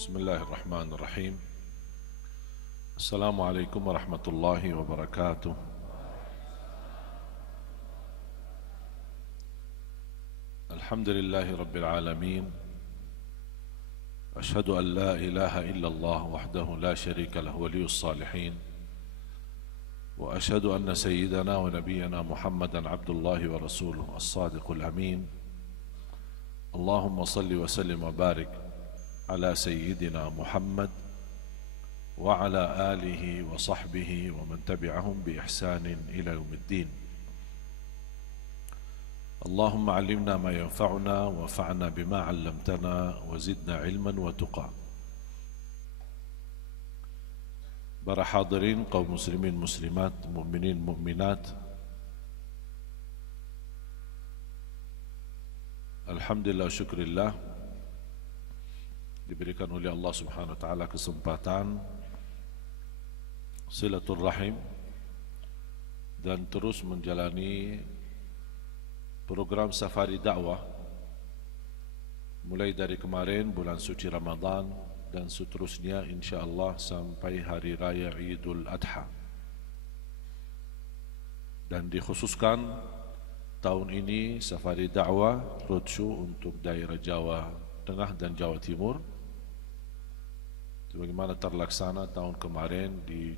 بسم الله الرحمن الرحيم. السلام عليكم ورحمة الله وبركاته. الحمد لله رب العالمين. أشهد أن لا إله إلا الله وحده لا شريك له ولي الصالحين، وأشهد أن سيدنا ونبينا محمدا عبد الله ورسوله الصادق الأمين. اللهم صل وسلم وبارك على سيدنا محمد وعلى آله وصحبه ومن تبعهم بإحسان إلى يوم الدين. اللهم علمنا ما ينفعنا وانفعنا بما علمتنا وزدنا علما وتقى. Para hadirin kaum muslimin muslimat, mukminin mukminat, alhamdulillah syukurillah diberikan oleh Allah Subhanahu wa taala kesempatan silaturrahim dan terus menjalani program safari dakwah mulai dari kemarin bulan suci Ramadan dan seterusnya insyaallah sampai hari raya Idul Adha. Dan dikhususkan tahun ini safari dakwah roadshow untuk daerah Jawa Tengah dan Jawa Timur, sebagaimana terlaksana tahun kemarin di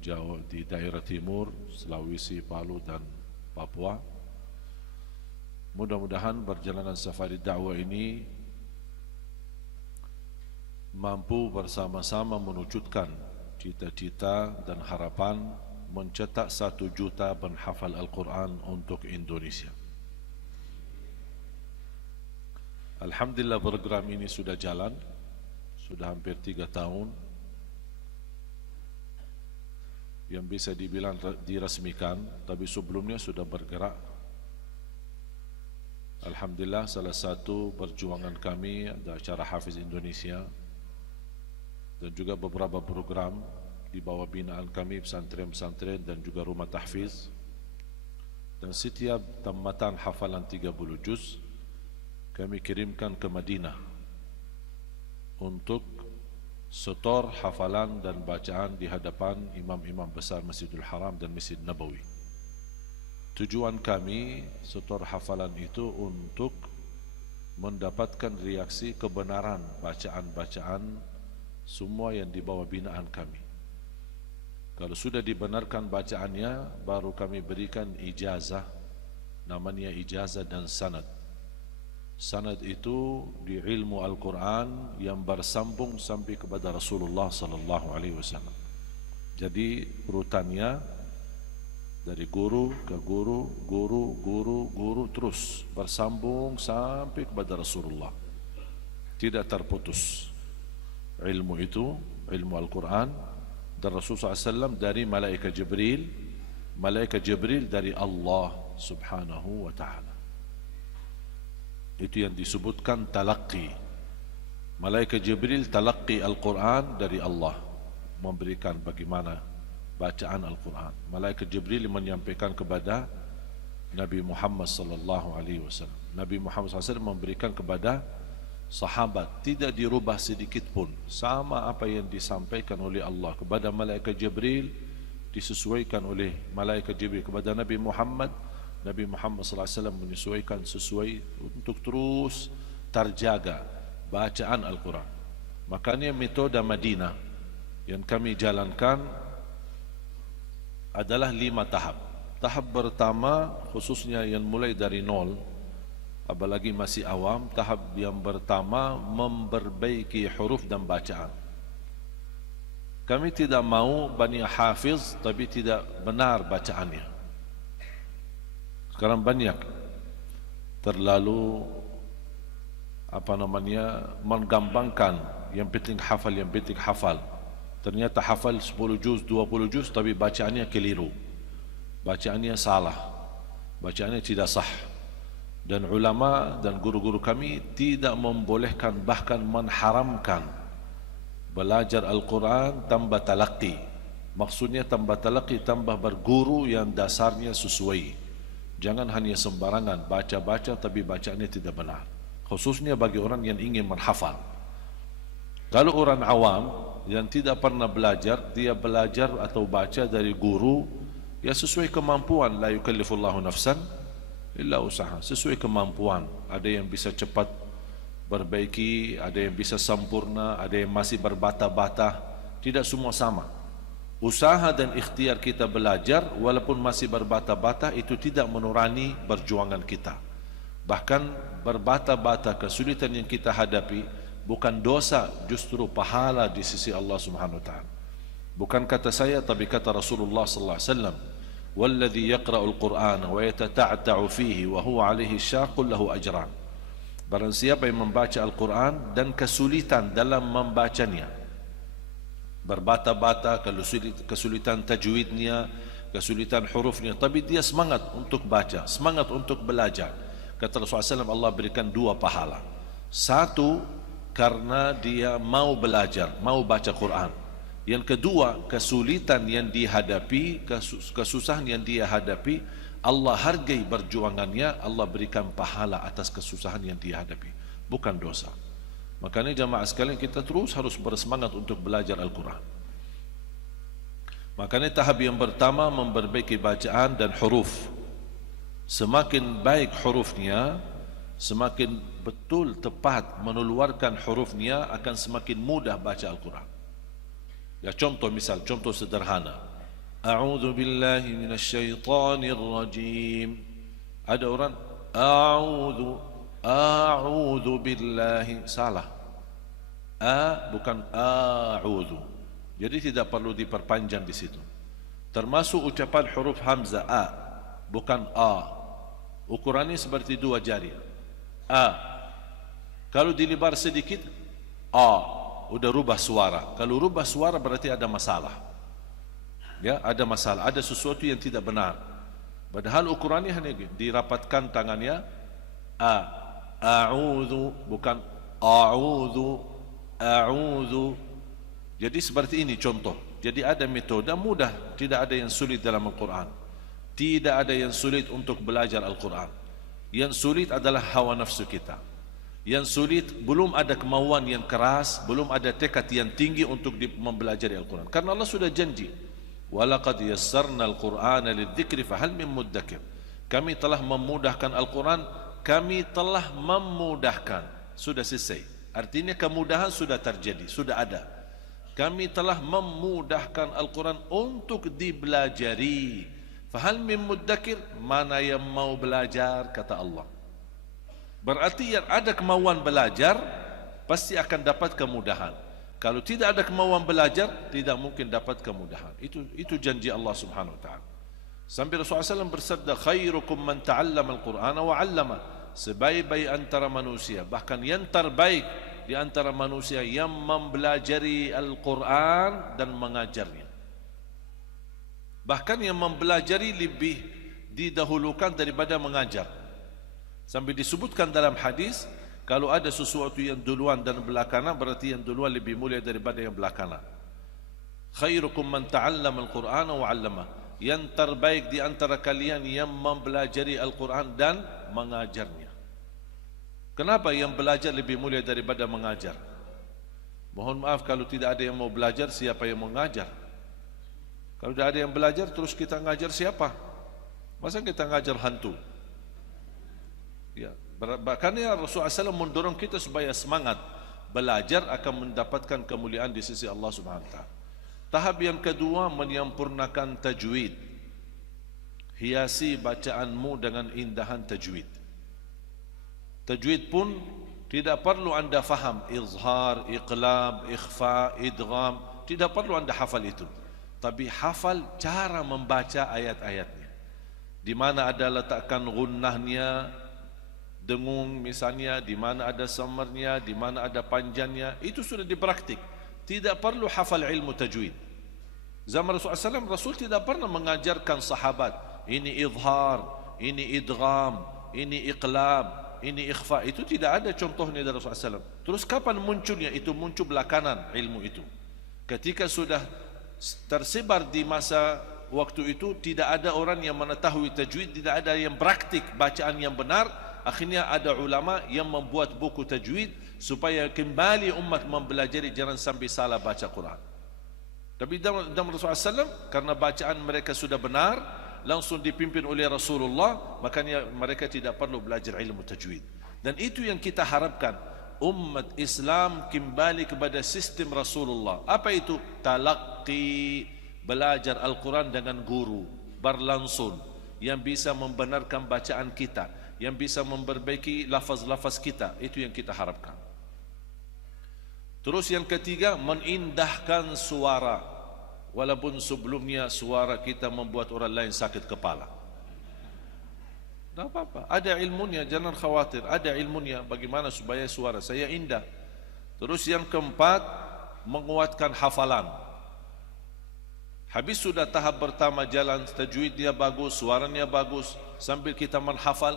daerah Timur, Sulawesi, Palu dan Papua. Mudah-mudahan perjalanan safari dakwah ini mampu bersama-sama mewujudkan cita-cita dan harapan mencetak 1 juta penghafal Al-Quran untuk Indonesia. Alhamdulillah program ini sudah jalan, sudah hampir 3 tahun yang bisa dibilang diresmikan, tapi sebelumnya sudah bergerak. Alhamdulillah salah satu perjuangan kami ada acara Hafiz Indonesia dan juga beberapa program di bawah binaan kami, pesantren-pesantren dan juga rumah tahfiz. Dan setiap tamatan hafalan 30 juz kami kirimkan ke Madinah untuk setor hafalan dan bacaan di hadapan imam-imam besar Masjidil Haram dan Masjid Nabawi. Tujuan kami setor hafalan itu untuk mendapatkan reaksi kebenaran bacaan-bacaan semua yang di bawah binaan kami. Kalau sudah dibenarkan bacaannya, baru kami berikan ijazah, namanya ijazah dan sanad. Sanad itu di ilmu Al-Quran yang bersambung sampai kepada Rasulullah sallallahu alaihi wasallam. Jadi urutannya dari guru ke guru, guru terus bersambung sampai kepada Rasulullah. Tidak terputus. Ilmu itu, ilmu Al-Quran dan Rasulullah SAW dari malaikat Jibril dari Allah Subhanahu wa ta'ala. Itu yang disebutkan talaqi. Malaikat Jibril talaqi Al-Quran dari Allah, memberikan bagaimana bacaan Al-Quran. Malaikat Jibril menyampaikan kepada Nabi Muhammad sallallahu alaihi wasallam. Nabi Muhammad sallallahu alaihi wasallam memberikan kepada sahabat, tidak dirubah sedikit pun. Sama apa yang disampaikan oleh Allah kepada malaikat Jibril disesuaikan oleh malaikat Jibril kepada Nabi Muhammad. Nabi Muhammad sallallahu alaihi wasallam menyesuaikan sesuai untuk terus terjaga bacaan Al-Quran. Makanya metode Madinah yang kami jalankan adalah 5 tahap. Tahap pertama khususnya yang mulai dari nol, apalagi masih awam. Tahap yang pertama memperbaiki huruf dan bacaan. Kami tidak mau banyak hafiz tapi tidak benar bacaannya. Sekarang banyak terlalu menggampangkan, yang penting hafal. Ternyata hafal 10 juz, 20 juz tapi bacaannya keliru, bacaannya salah, bacaannya tidak sah. Dan ulama dan guru-guru kami tidak membolehkan, bahkan mengharamkan belajar Al-Quran tambah talaqi. Maksudnya tambah talaqi, tambah berguru yang dasarnya sesuai. Jangan hanya sembarangan baca-baca tapi bacaannya tidak benar, khususnya bagi orang yang ingin menghafal. Kalau orang awam yang tidak pernah belajar, dia belajar atau baca dari guru ya sesuai kemampuan. La yukallifullahu nafsan illa usaha, sesuai kemampuan. Ada yang bisa cepat perbaiki, ada yang bisa sempurna, ada yang masih berbata-bata. Tidak semua sama. Usaha dan ikhtiar kita belajar walaupun masih berbata-bata itu tidak mengurangi perjuangan kita. Bahkan berbata-bata kesulitan yang kita hadapi bukan dosa, justru pahala di sisi Allah Subhanahu wa taala. Bukan kata saya tapi kata Rasulullah sallallahu alaihi wasallam, "Walladzi yaqra'ul Qur'ana wa yatata'ta'u fihi wa huwa 'alaihi syaqqun lahu ajran." Barang siapa yang membaca Al-Quran dan kesulitan dalam membacanya, berbata-bata, kesulitan tajwidnya, kesulitan hurufnya, tapi dia semangat untuk baca, semangat untuk belajar. Kata Rasulullah SAW, Allah berikan dua pahala. Satu, karena dia mau belajar, mau baca Quran. Yang kedua, kesulitan yang dihadapi, kesusahan yang dia hadapi, Allah hargai perjuangannya, Allah berikan pahala atas kesusahan yang dia hadapi, bukan dosa. Makanya jamaah sekalian, kita terus harus bersemangat untuk belajar Al-Quran. Makanya tahap yang pertama memperbaiki bacaan dan huruf. Semakin baik hurufnya, semakin betul tepat mengeluarkan hurufnya, akan semakin mudah baca Al-Quran. Ya contoh misal, contoh sederhana. A'udzu billahi minasyaitonir rajim. Ada orang a'udzu billahi, salah. Bukan a'udzu. Jadi tidak perlu diperpanjang di situ. Termasuk ucapan huruf hamzah bukan a. Ukurannya seperti dua jari. Kalau dilebar sedikit udah rubah suara. Kalau rubah suara berarti ada masalah. Ya, ada masalah, ada sesuatu yang tidak benar. Padahal ukurannya hanya dirapatkan tangannya a'udzu, bukan a'udzu. Jadi seperti ini contoh. Jadi ada metode mudah, tidak ada yang sulit dalam Al-Quran. Tidak ada yang sulit untuk belajar Al-Quran. Yang sulit adalah hawa nafsu kita. Yang sulit, belum ada kemauan yang keras, belum ada tekad yang tinggi untuk mempelajari Al-Quran. Karena Allah sudah janji, "Walaqad yassarna al-Qur'ana lidzikri fahal min muddakir." Kami telah memudahkan Al-Quran, kami telah memudahkan. Sudah selesai. Artinya kemudahan sudah terjadi, sudah ada. Kami telah memudahkan Al-Quran untuk dibelajari. Fahal min muddakir, mana yang mau belajar, kata Allah. Berarti yang ada kemauan belajar pasti akan dapat kemudahan. Kalau tidak ada kemauan belajar, tidak mungkin dapat kemudahan. Itu janji Allah Subhanahu wa taala. Sampai Rasulullah SAW bersabda, "Khairukum man ta'allama al-Qur'ana wa 'allama." Sebaik-baik antara manusia, bahkan yang terbaik di antara manusia yang mempelajari Al-Quran dan mengajarnya. Bahkan yang mempelajari lebih didahulukan daripada mengajar. Sampai disebutkan dalam hadis, kalau ada sesuatu yang duluan dan belakangan, berarti yang duluan lebih mulia daripada yang belakangan. Khairukum man ta'allama al-Qur'ana wa 'allama. Yang terbaik di antara kalian yang mempelajari Al-Quran dan mengajarnya. Kenapa yang belajar lebih mulia daripada mengajar? Mohon maaf kalau tidak ada yang mau belajar, siapa yang mengajar? Kalau tidak ada yang belajar, terus kita ngajar siapa? Masa kita ngajar hantu? Ya, bahkan Rasulullah SAW mendorong kita supaya semangat belajar akan mendapatkan kemuliaan di sisi Allah Subhanahu wa taala. Tahap yang kedua, menyempurnakan tajwid. Hiasi bacaanmu dengan indahan tajwid. Tajwid pun tidak perlu anda faham izhar, iqlab, ikhfa, idgham, tidak perlu anda hafal itu. Tapi hafal cara membaca ayat-ayatnya. Di mana ada letakkan gunnahnya, dengung misalnya, di mana ada samarnya, di mana ada panjangnya, itu sudah dipraktik. Tidak perlu hafal ilmu tajwid. Zaman Rasulullah SAW, Rasul tidak pernah mengajarkan sahabat ini izhar, ini idgham, ini iqlab, ini ikhfa. Itu tidak ada contohnya dari Rasulullah SAW. Terus kapan munculnya? Itu muncul belakangan ilmu itu. Ketika sudah tersebar di masa waktu itu, tidak ada orang yang mengetahui tajwid, tidak ada yang praktik bacaan yang benar. Akhirnya ada ulama yang membuat buku tajwid supaya kembali umat mempelajari, jangan sampai salah baca Quran. Tapi dalam Rasulullah SAW, karena bacaan mereka sudah benar, langsung dipimpin oleh Rasulullah, makanya mereka tidak perlu belajar ilmu tajwid. Dan itu yang kita harapkan, umat Islam kembali kepada sistem Rasulullah. Apa itu? Talaqi, belajar Al-Quran dengan guru, berlangsung, yang bisa membenarkan bacaan kita, yang bisa memperbaiki lafaz-lafaz kita. Itu yang kita harapkan. Terus yang ketiga, menindahkan suara, walaupun sebelumnya suara kita membuat orang lain sakit kepala. Tak apa-apa, ada ilmunya, jangan khawatir, ada ilmunya bagaimana supaya suara saya indah. Terus yang keempat, menguatkan hafalan. Habis sudah tahap pertama jalan, tajwid dia bagus, suaranya bagus, sambil kita menghafal,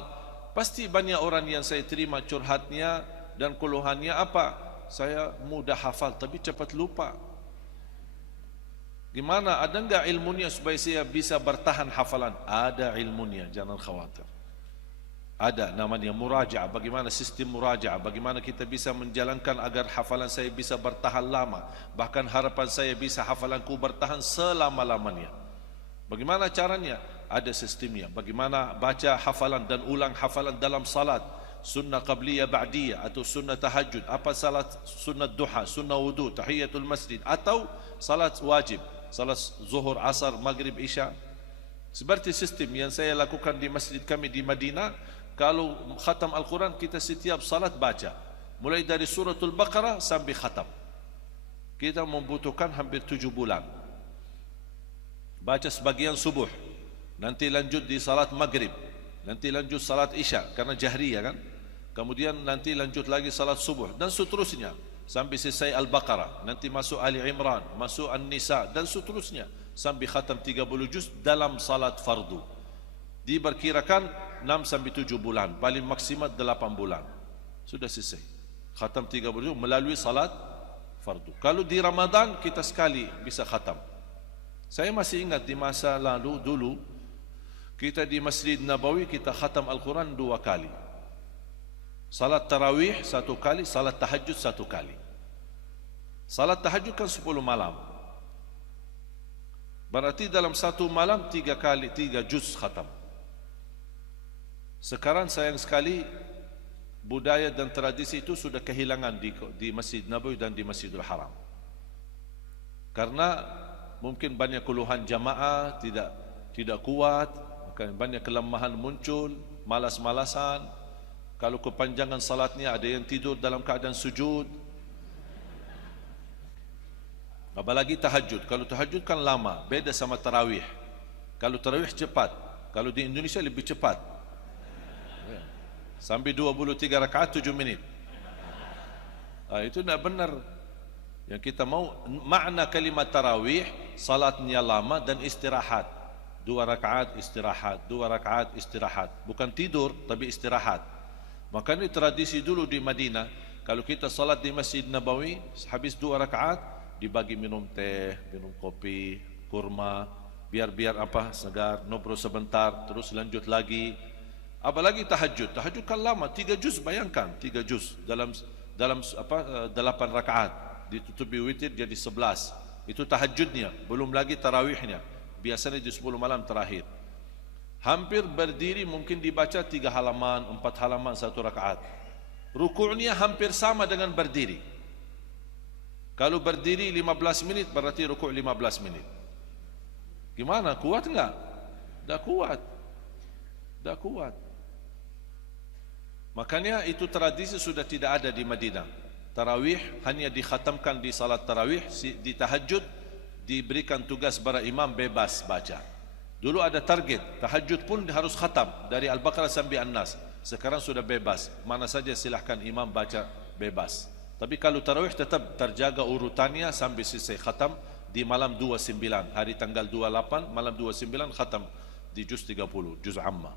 pasti banyak orang yang saya terima curhatnya dan keluhannya apa? Saya mudah hafal tapi cepat lupa. Gimana? Ada enggak ilmunya supaya saya bisa bertahan hafalan? Ada ilmunya, jangan khawatir. Ada namanya muraja'ah. Bagaimana sistem muraja'ah? Bagaimana kita bisa menjalankan agar hafalan saya bisa bertahan lama? Bahkan harapan saya bisa hafalanku bertahan selama-lamanya. Bagaimana caranya? Ada sistemnya. Bagaimana baca hafalan dan ulang hafalan dalam salat? Sunnah qabliyah ba'diyah atau sunnah tahajud, apa salat sunnah duha, sunnah wudu, tahiyatul masjid, atau salat wajib, salat zuhur, asar, maghrib, isya. Seperti sistem yang saya lakukan di masjid kami di Madinah. Kalau khatam Al-Quran, kita setiap salat baca mulai dari suratul Baqarah sampai khatam. Kita membutuhkan hampir 7 bulan. Baca sebagian subuh, nanti lanjut di salat maghrib, nanti lanjut salat isya karena jahriyah kan, kemudian nanti lanjut lagi salat subuh dan seterusnya sampai selesai Al-Baqarah, nanti masuk Ali Imran, masuk An-Nisa dan seterusnya sampai khatam 30 juz dalam salat fardu. Diperkirakan 6 sampai 7 bulan, paling maksimal 8 bulan sudah selesai khatam 30 juz melalui salat fardu. Kalau di Ramadan kita sekali bisa khatam. Saya masih ingat di masa lalu dulu kita di Masjid Nabawi kita khatam Al-Quran 2 kali. Salat tarawih 1 kali, salat tahajud 1 kali. Salat tahajud kan 10 malam. Berarti dalam 1 malam 3 kali 3 juz khatam. Sekarang sayang sekali budaya dan tradisi itu sudah kehilangan di Masjid Nabawi dan di Masjidil Haram. Karena mungkin banyak keluhan jamaah tidak kuat, banyak kelemahan muncul, malas-malasan. Kalau kepanjangan salatnya ada yang tidur dalam keadaan sujud. Apalagi tahajud. Kalau tahajud kan lama, beda sama tarawih. Kalau tarawih cepat, kalau di Indonesia lebih cepat. Sampai 23 rakaat 7 menit. Itu tidak benar. Yang kita mau makna kalimat tarawih, salatnya lama dan istirahat. 2 rakaat istirahat, 2 rakaat istirahat. Bukan tidur tapi istirahat. Makanya tradisi dulu di Madinah, kalau kita salat di Masjid Nabawi, habis 2 rakaat dibagi minum teh, minum kopi, kurma, biar apa segar, ngobrol sebentar, terus lanjut lagi. Apalagi tahajud. Tahajud kan lama, 3 juz, bayangkan 3 juz dalam 8 rakaat, ditutupi witir jadi 11. Itu tahajudnya, belum lagi tarawihnya. Biasanya di 10 malam terakhir. Hampir berdiri mungkin dibaca 3 halaman, 4 halaman 1 rakaat. Rukuknya hampir sama dengan berdiri. Kalau berdiri 15 menit berarti rukuk 15 menit. Gimana? Kuat enggak? Dah kuat. Dah kuat. Makanya itu tradisi sudah tidak ada di Madinah. Tarawih hanya dikhatamkan di salat tarawih, di tahajud diberikan tugas para imam bebas baca. Dulu ada target, tahajud pun harus khatam dari Al-Baqarah sampai An-Nas. Sekarang sudah bebas, mana saja silahkan imam baca bebas. Tapi kalau tarawih tetap terjaga urutannya sampai selesai khatam di malam 29, hari tanggal 28, malam 29 khatam di juz 30, juz amma.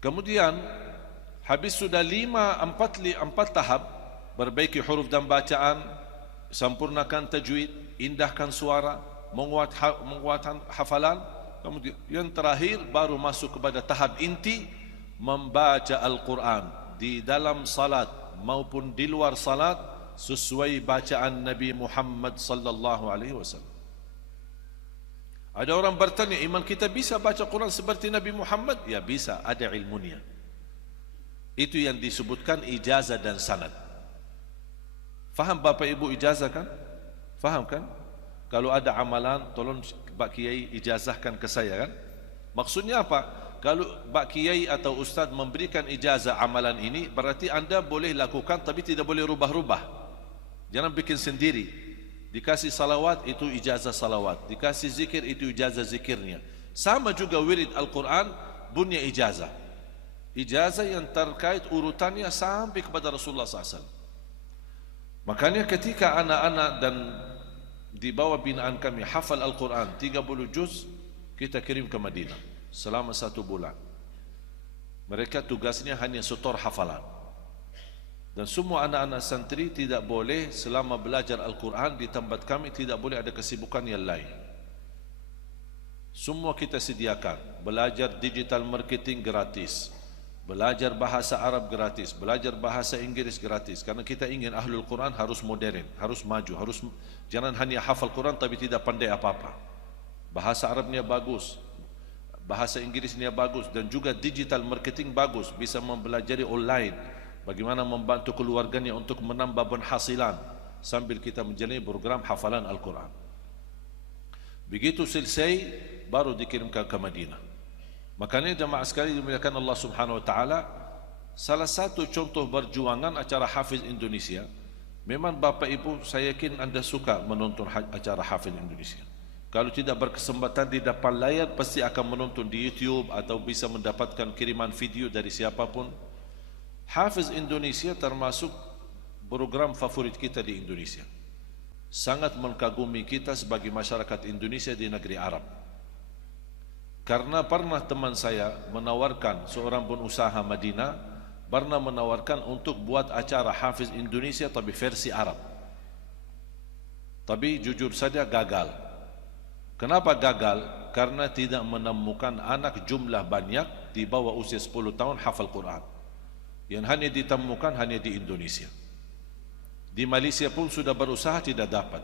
Kemudian habis sudah 4 tahap, perbaiki huruf dan bacaan, sempurnakan tajwid, indahkan suara, menguatkan hafalan. Kemudian yang terakhir baru masuk kepada tahap inti, membaca Al-Quran di dalam salat maupun di luar salat sesuai bacaan Nabi Muhammad sallallahu alaihi wasallam. Ada orang bertanya, iman kita bisa baca Quran seperti Nabi Muhammad? Ya bisa, ada ilmunya. Itu yang disebutkan ijazah dan sanad. Faham Bapak Ibu ijazah kan? Faham kan? Kalau ada amalan, tolong Pak Kiai ijazahkan ke saya kan? Maksudnya apa? Kalau Pak Kiai atau Ustaz memberikan ijazah amalan ini, berarti anda boleh lakukan tapi tidak boleh rubah-rubah. Jangan bikin sendiri. Dikasih salawat, itu ijazah salawat. Dikasih zikir, itu ijazah zikirnya. Sama juga wirid Al-Quran, bunyi ijazah. Ijazah yang terkait urutannya sampai kepada Rasulullah SAW. Makanya ketika anak-anak dan di bawah binaan kami hafal Al-Quran 30 juz, kita kirim ke Madinah selama 1 bulan. Mereka tugasnya hanya setor hafalan. Dan semua anak-anak santri tidak boleh selama belajar Al-Quran di tempat kami, tidak boleh ada kesibukan yang lain. Semua kita sediakan. Belajar digital marketing gratis, belajar bahasa Arab gratis, belajar bahasa Inggris gratis. Karena kita ingin Ahlul Quran harus modern, harus maju, jangan hanya hafal Quran tapi tidak pandai apa-apa. Bahasa Arabnya bagus, bahasa Inggrisnya bagus, dan juga digital marketing bagus, bisa mempelajari online. Bagaimana membantu keluarganya untuk menambah penghasilan sambil kita menjalani program hafalan Al-Quran. Begitu selesai, baru dikirimkan ke Madinah. Makanya jemaah sekali dimuliakan Allah Subhanahu Wa Taala, salah satu contoh perjuangan acara Hafiz Indonesia. Memang Bapak Ibu, saya yakin anda suka menonton acara Hafiz Indonesia. Kalau tidak berkesempatan di depan layar, pasti akan menonton di YouTube atau bisa mendapatkan kiriman video dari siapapun. Hafiz Indonesia termasuk program favorit kita di Indonesia. Sangat mengagumi kita sebagai masyarakat Indonesia di negeri Arab. Karena pernah teman saya menawarkan, seorang pengusaha Madinah pernah menawarkan untuk buat acara Hafiz Indonesia tapi versi Arab. Tapi jujur saja gagal. Kenapa gagal? Karena tidak menemukan anak jumlah banyak di bawah usia 10 tahun hafal Quran. Yang hanya ditemukan hanya di Indonesia. Di Malaysia pun sudah berusaha, tidak dapat.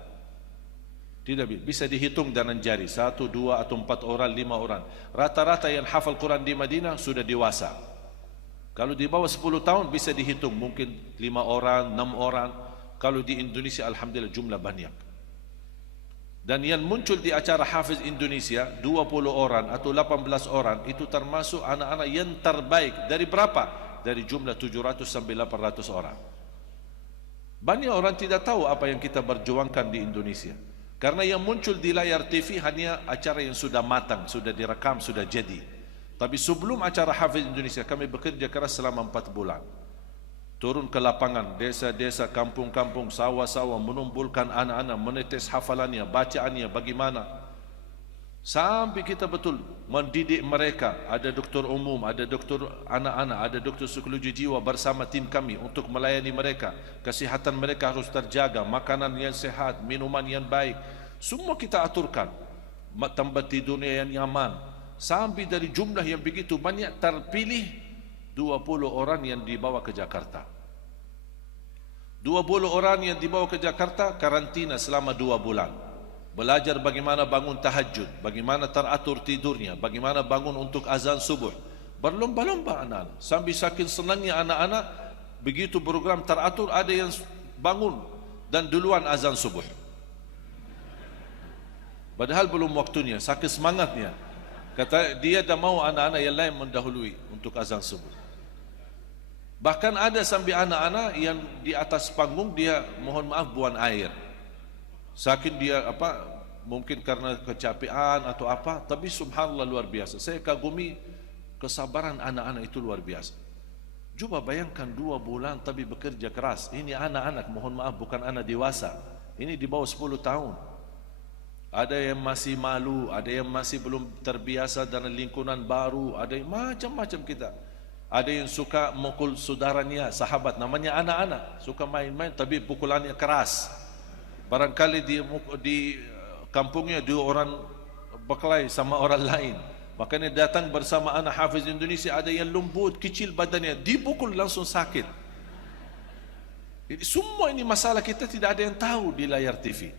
Tidak bisa dihitung dengan jari, 1, 2 atau 4 orang, 5 orang. Rata-rata yang hafal Quran di Madinah sudah dewasa. Kalau di bawah 10 tahun bisa dihitung, mungkin 5 orang, 6 orang. Kalau di Indonesia alhamdulillah jumlah banyak. Dan yang muncul di acara Hafiz Indonesia 20 orang atau 18 orang, itu termasuk anak-anak yang terbaik. Dari berapa? Dari jumlah 700 sampai 800 orang. Banyak orang tidak tahu apa yang kita berjuangkan di Indonesia. Karena yang muncul di layar TV hanya acara yang sudah matang, sudah direkam, sudah jadi. Tapi sebelum acara Hafiz Indonesia, kami bekerja keras selama 4 bulan. Turun ke lapangan, desa-desa, kampung-kampung, sawah-sawah, menumpulkan anak-anak, menetes hafalannya, bacaannya, bagaimana. Sampai kita betul mendidik mereka. Ada doktor umum, ada doktor anak-anak, ada doktor psikologi jiwa bersama tim kami untuk melayani mereka. Kesihatan mereka harus terjaga, makanan yang sehat, minuman yang baik, semua kita aturkan. Tempat tidurnya yang nyaman. Sampai dari jumlah yang begitu banyak terpilih 20 orang yang dibawa ke Jakarta. 20 orang yang dibawa ke Jakarta karantina selama 2 bulan. Belajar bagaimana bangun tahajud, bagaimana teratur tidurnya, bagaimana bangun untuk azan subuh. Berlomba-lomba anak-anak. Sampai saking senangnya anak-anak, begitu program teratur, ada yang bangun dan duluan azan subuh. Padahal belum waktunya, saking semangatnya. Kata dia dah mau anak-anak yang lain mendahului untuk azan subuh. Bahkan ada sampai anak-anak yang di atas panggung dia mohon maaf buang air. Saking dia mungkin karena kecapean atau apa, tapi subhanallah luar biasa. Saya kagumi kesabaran anak-anak itu luar biasa. Coba bayangkan 2 bulan tapi bekerja keras. Ini anak-anak, mohon maaf bukan anak dewasa. Ini di bawah 10 tahun. Ada yang masih malu, ada yang masih belum terbiasa dengan lingkungan baru, ada yang macam-macam kita. Ada yang suka mukul saudaranya, sahabat, namanya anak-anak, suka main-main tapi pukulannya keras. Barangkali di kampungnya 2 orang berkelahi sama orang lain. Makanya datang bersama anak Hafiz Indonesia, ada yang lembut, kecil badannya, dipukul langsung sakit. Semua ini masalah kita tidak ada yang tahu di layar TV.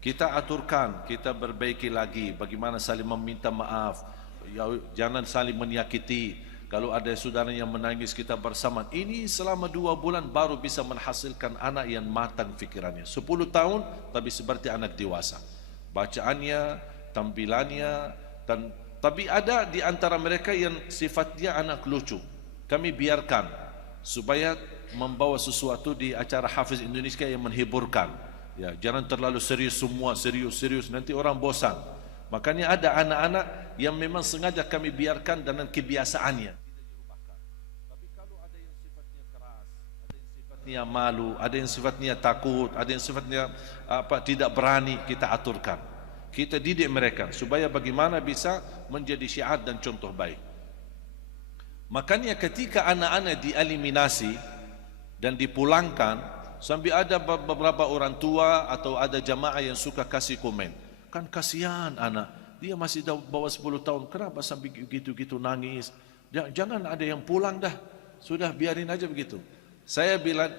Kita aturkan, kita perbaiki lagi bagaimana saling meminta maaf, ya, jangan saling menyakiti. Kalau ada saudara yang menangis, kita bersama. Ini selama 2 bulan baru bisa menghasilkan anak yang matang fikirannya. 10 tahun tapi seperti anak dewasa. Bacaannya, tampilannya, tapi ada di antara mereka yang sifatnya anak lucu. Kami biarkan supaya membawa sesuatu di acara Hafiz Indonesia yang menghiburkan. Ya, jangan terlalu serius semua, serius nanti orang bosan. Makanya ada anak-anak yang memang sengaja kami biarkan dengan kebiasaannya. Tapi kalau ada yang sifatnya keras, ada yang sifatnya malu, ada yang sifatnya takut, ada yang sifatnya tidak berani, kita aturkan. Kita didik mereka supaya bagaimana bisa menjadi syiar dan contoh baik. Makanya ketika anak-anak dieliminasi dan dipulangkan, sampai ada beberapa orang tua atau ada jamaah yang suka kasih komen, kan kasihan anak, dia masih bawah 10 tahun, kenapa sampai gitu-gitu nangis? Jangan ada yang pulang dah, sudah biarin aja begitu. Saya bilang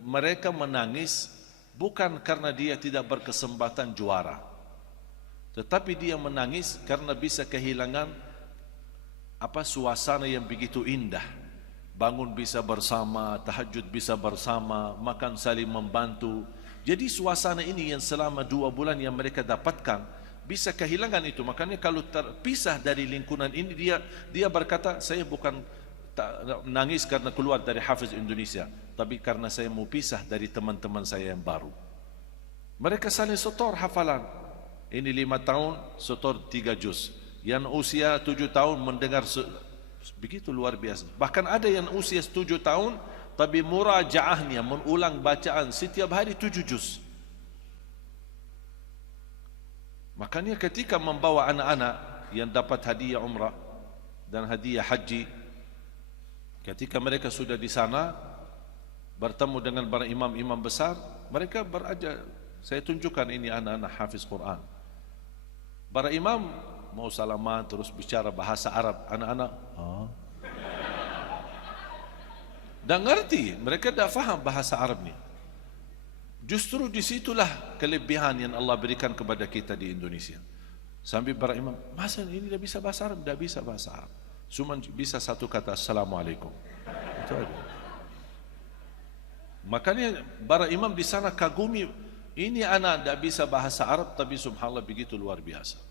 mereka menangis bukan karena dia tidak berkesempatan juara, tetapi dia menangis karena bisa kehilangan suasana yang begitu indah. Bangun bisa bersama, tahajud bisa bersama, makan saling membantu. Jadi suasana ini yang selama 2 bulan yang mereka dapatkan bisa kehilangan itu. Makanya kalau terpisah dari lingkungan ini, dia berkata, saya bukan nangis karena keluar dari Hafiz Indonesia, tapi karena saya mau pisah dari teman-teman saya yang baru. Mereka saling setor hafalan. Ini 5 tahun setor 3 juz. Yang usia 7 tahun mendengar begitu luar biasa. Bahkan ada yang usia 7 tahun tapi murajaahnya, mengulang bacaan setiap hari 7 juz. Makanya ketika membawa anak-anak yang dapat hadiah umrah dan hadiah haji, ketika mereka sudah di sana bertemu dengan para imam-imam besar, mereka berajar. Saya tunjukkan ini anak-anak hafiz Quran. Para imam mau salaman terus bicara bahasa Arab, anak-anak dah ngerti, mereka dah faham bahasa Arab ni. Justru disitulah kelebihan yang Allah berikan kepada kita di Indonesia. Sampai para imam, masa ini dah bisa bahasa Arab? Dah bisa bahasa Arab, cuma bisa satu kata, Assalamualaikum. Itu aja. Makanya para imam di sana kagumi, ini anak dah bisa bahasa Arab tapi subhanallah begitu luar biasa.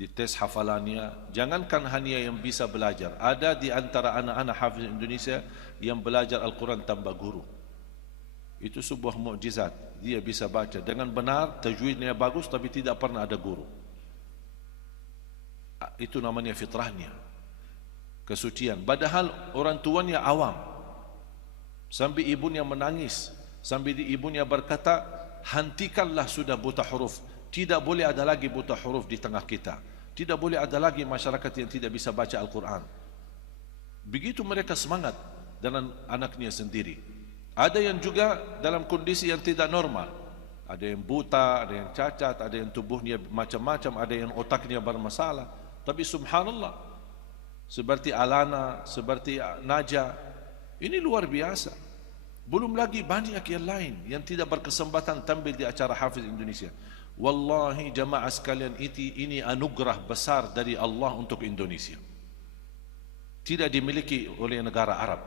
Di tes hafalannya, jangankan hanya yang bisa belajar, ada di antara anak-anak hafiz Indonesia yang belajar Al-Quran tanpa guru. Itu sebuah mukjizat. Dia bisa baca dengan benar, tajwidnya bagus tapi tidak pernah ada guru. Itu namanya fitrahnya, kesucian. Padahal orang tuanya awam, sampai ibunya menangis, sampai ibunya berkata, hentikanlah sudah buta huruf. Tidak boleh ada lagi buta huruf di tengah kita. Tidak boleh ada lagi masyarakat yang tidak bisa baca Al-Quran. Begitu mereka semangat dengan anaknya sendiri. Ada yang juga dalam kondisi yang tidak normal. Ada yang buta, ada yang cacat, ada yang tubuhnya macam-macam, ada yang otaknya bermasalah. Tapi subhanallah, seperti Alana, seperti Naja, ini luar biasa. Belum lagi banyak yang lain yang tidak berkesempatan tampil di acara Hafiz Indonesia. Wallahi jamaah sekalian, ini anugerah besar dari Allah untuk Indonesia. Tidak dimiliki oleh negara Arab.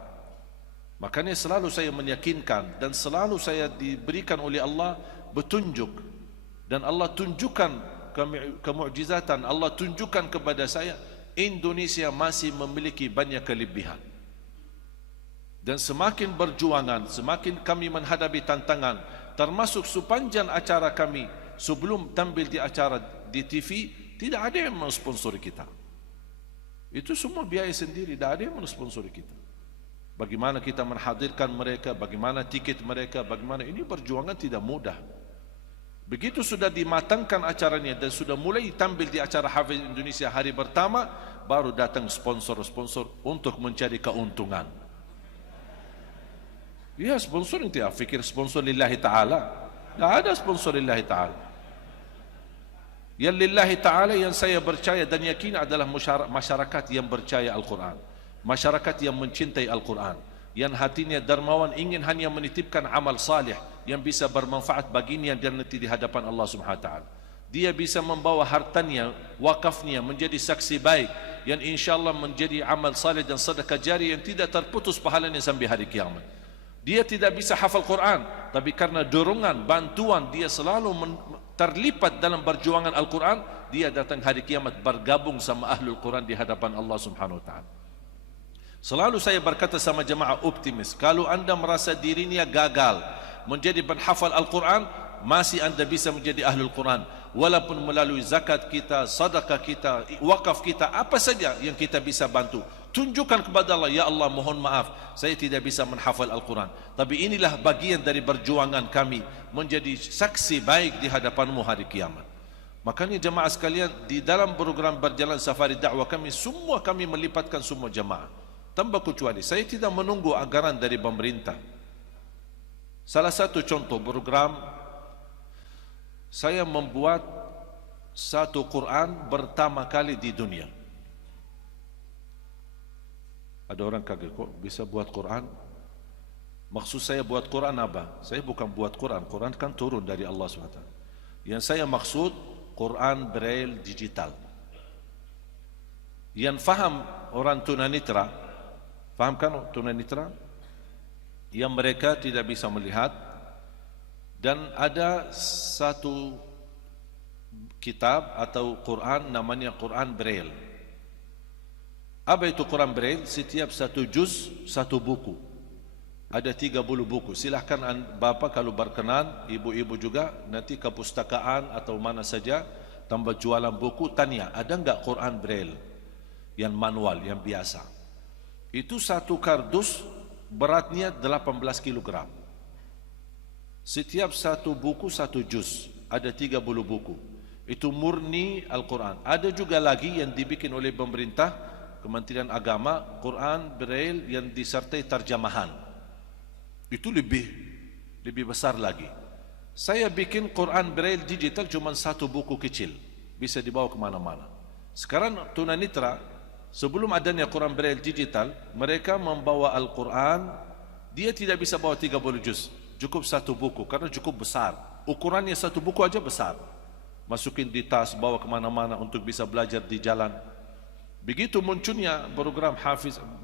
Makanya selalu saya meyakinkan dan selalu saya diberikan oleh Allah petunjuk, dan Allah tunjukkan kemukjizatan, Allah tunjukkan kepada saya Indonesia masih memiliki banyak kelebihan. Dan semakin berjuangan, semakin kami menghadapi tantangan, termasuk sepanjang acara kami sebelum tampil di acara di TV, tidak ada yang mensponsori kita. Itu semua biaya sendiri, tidak ada yang mensponsori kita. Bagaimana kita menghadirkan mereka, bagaimana tiket mereka, bagaimana, ini perjuangan tidak mudah. Begitu sudah dimatangkan acaranya dan sudah mulai tampil di acara Hafiz Indonesia hari pertama, baru datang sponsor-sponsor untuk mencari keuntungan. Ya, sponsor itu ya, fikir sponsor lillahi ta'ala. Tidak ada sponsor lillahi ta'ala. Yang lillahi ta'ala yang saya percaya dan yakin adalah masyarakat yang percaya Al-Quran, masyarakat yang mencintai Al-Quran, yang hatinya dermawan, ingin hanya menitipkan amal salih yang bisa bermanfaat baginya dan nanti di hadapan Allah Subhanahu wa taala. Dia bisa membawa hartanya, wakafnya menjadi saksi baik yang insyaallah menjadi amal salih dan sedekah jariah yang tidak terputus pahalanya sampai hari kiamat. Dia tidak bisa hafal Quran, tapi karena dorongan, bantuan, dia selalu terlibat dalam perjuangan Al-Quran, dia datang hari kiamat bergabung sama ahlul Quran di hadapan Allah Subhanahu wa taala. Selalu saya berkata sama jemaah optimis, kalau anda merasa dirinya gagal menjadi penghafal Al-Quran, masih anda bisa menjadi ahlul Quran, walaupun melalui zakat kita, sedekah kita, wakaf kita, apa saja yang kita bisa bantu. Tunjukkan kepada Allah, ya Allah mohon maaf, saya tidak bisa menghafal Al-Quran, tapi inilah bagian dari perjuangan kami menjadi saksi baik di hadapanmu hari kiamat. Makanya jemaah sekalian, di dalam program berjalan safari dakwah kami, semua kami melibatkan semua jemaah tanpa kecuali. Saya tidak menunggu anggaran dari pemerintah. Salah satu contoh program, saya membuat satu Quran pertama kali di dunia. Ada orang kaget, kok bisa buat Quran? Maksud saya buat Quran apa? Saya bukan buat Quran, Quran kan turun dari Allah SWT. Yang saya maksud Quran Braille digital. Yang faham orang tunanetra, faham kan tunanetra? Yang mereka tidak bisa melihat, dan ada satu kitab atau Quran namanya Quran Braille. Apa itu Quran Braille? Setiap satu juz satu buku. Ada 30 buku. Silahkan Bapak kalau berkenan, ibu-ibu juga, nanti ke pustakaan atau mana saja tambah jualan buku, tanya ada enggak Quran Braille yang manual, yang biasa. Itu satu kardus beratnya 18 kg. Setiap satu buku satu juz, ada 30 buku. Itu murni Al-Quran. Ada juga lagi yang dibikin oleh pemerintah, Kementerian Agama, Quran Braille yang disertai terjemahan. Itu lebih besar lagi. Saya bikin Quran Braille digital cuma satu buku kecil, bisa dibawa kemana-mana. Sekarang tunanetra, sebelum adanya Quran Braille digital, mereka membawa Al-Quran, dia tidak bisa bawa 30 juz, cukup satu buku karena cukup besar. Ukurannya satu buku aja besar. Masukin di tas, bawa kemana-mana untuk bisa belajar di jalan. Begitu munculnya program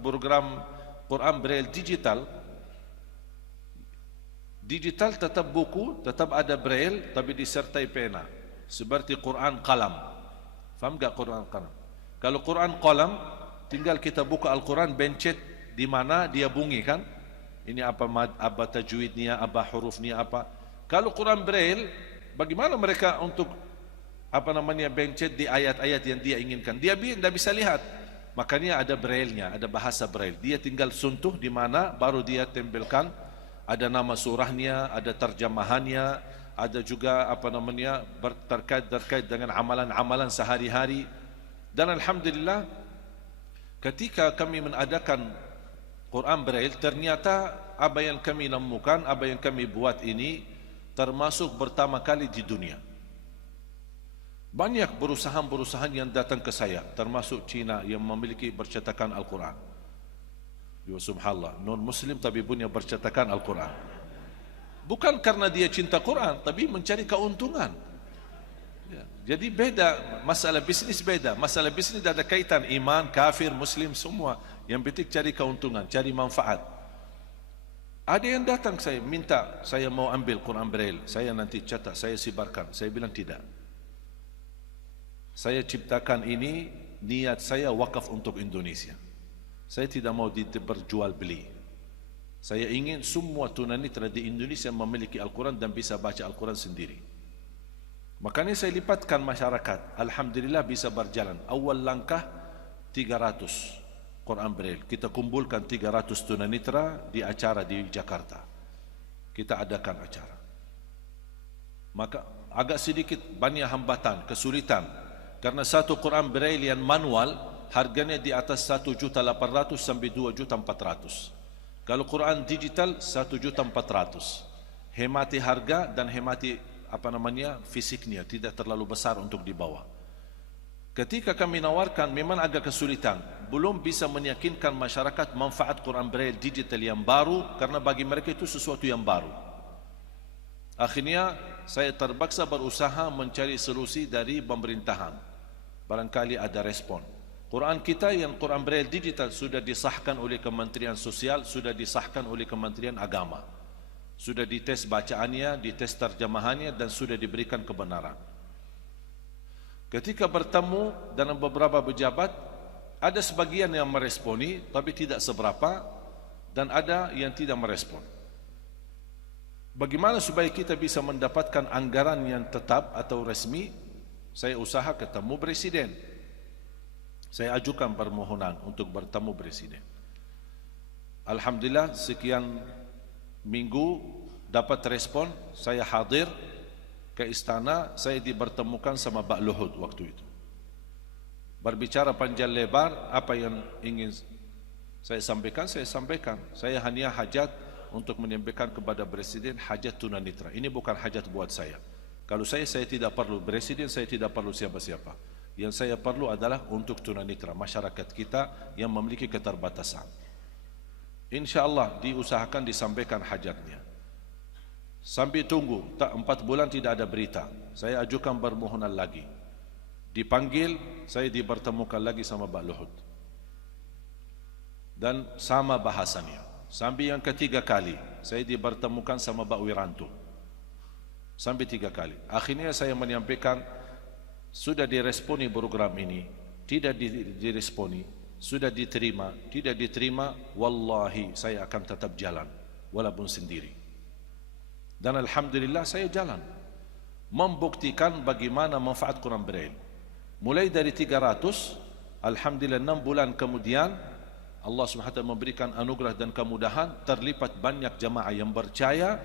program Quran Braille digital tetap buku, tetap ada Braille, tapi disertai pena, seperti Quran Qalam. Faham tak Quran Qalam? Kalau Quran Qalam, tinggal kita buka Al-Quran, bencet di mana dia bunyi kan? Ini apa tajwidnya, apa hurufnya apa. Kalau Quran Braille, bagaimana mereka untuk bencet di ayat-ayat yang dia inginkan? Dia tidak bisa lihat. Makanya ada Braille-nya, ada bahasa Braille. Dia tinggal suntuh di mana, baru dia tempelkan. Ada nama surahnya, ada terjemahannya, ada juga terkait dengan amalan-amalan sehari-hari. Dan alhamdulillah, ketika kami mengadakan Quran Braille, ternyata apa yang kami nemukan, apa yang kami buat ini termasuk pertama kali di dunia. Banyak perusahaan-perusahaan yang datang ke saya, termasuk Cina yang memiliki percetakan Al-Quran. Ya subhanallah, non-muslim tapi punya percetakan Al-Quran. Bukan karena dia cinta Quran, tapi mencari keuntungan. Ya, jadi beda, masalah bisnis beda. Masalah bisnis ada kaitan iman, kafir, muslim, semua. Yang penting cari keuntungan, cari manfaat. Ada yang datang saya minta, saya mau ambil Quran Braille, saya nanti cetak, saya sebarkan. Saya bilang tidak. Saya ciptakan ini, niat saya wakaf untuk Indonesia. Saya tidak mau diperjual beli. Saya ingin semua tunanetra di Indonesia memiliki Al-Quran dan bisa baca Al-Quran sendiri. Makanya saya lipatkan masyarakat. Alhamdulillah bisa berjalan. Awal langkah 300 Quran Braille. Kita kumpulkan 300 tunanetra di acara di Jakarta. Kita adakan acara. Maka agak sedikit banyak hambatan, kesulitan. Karena satu Quran Braille yang manual harganya di atas 1.800.000 sampai 2.400.000. Kalau Quran digital 1.400.000. Hemati harga dan hemati fisiknya, tidak terlalu besar untuk dibawa. Ketika kami nawarkan memang agak kesulitan, belum bisa meyakinkan masyarakat manfaat Quran Braille digital yang baru, karena bagi mereka itu sesuatu yang baru. Akhirnya saya terpaksa berusaha mencari solusi dari pemerintahan. Barangkali ada respon. Quran kita yang Quran Braille digital sudah disahkan oleh Kementerian Sosial, sudah disahkan oleh Kementerian Agama. Sudah dites bacaannya, dites terjemahannya, dan sudah diberikan kebenaran. Ketika bertemu dengan beberapa pejabat, ada sebagian yang meresponi, tapi tidak seberapa, dan ada yang tidak merespon. Bagaimana supaya kita bisa mendapatkan anggaran yang tetap atau resmi? Saya usaha ketemu Presiden. Saya ajukan permohonan untuk bertemu Presiden. Alhamdulillah sekian minggu dapat respon, saya hadir ke istana, saya dipertemukan sama Pak Luhut waktu itu. Berbicara panjang lebar, apa yang ingin saya sampaikan, saya sampaikan. Saya hanya hajat untuk menyampaikan kepada Presiden hajat tunanetra. Ini bukan hajat buat saya. Kalau saya tidak perlu Presiden, saya tidak perlu siapa-siapa. Yang saya perlu adalah untuk tunanetra, masyarakat kita yang memiliki keterbatasan. InsyaAllah diusahakan disampaikan hajatnya. Sampai tunggu, tak 4 bulan tidak ada berita. Saya ajukan permohonan lagi. Dipanggil, saya dipertemukan lagi sama Pak Luhut. Dan sama bahasanya. Sampai yang ketiga kali, saya dipertemukan sama Pak Wiranto. Sampai 3 kali. Akhirnya saya menyampaikan, sudah diresponi program ini, tidak diresponi, sudah diterima, tidak diterima, wallahi saya akan tetap jalan, walaupun sendiri. Dan alhamdulillah saya jalan membuktikan bagaimana manfaat Quran Braille. Mulai dari 300, alhamdulillah 6 bulan kemudian Allah SWT memberikan anugerah dan kemudahan, terlipat banyak jamaah yang percaya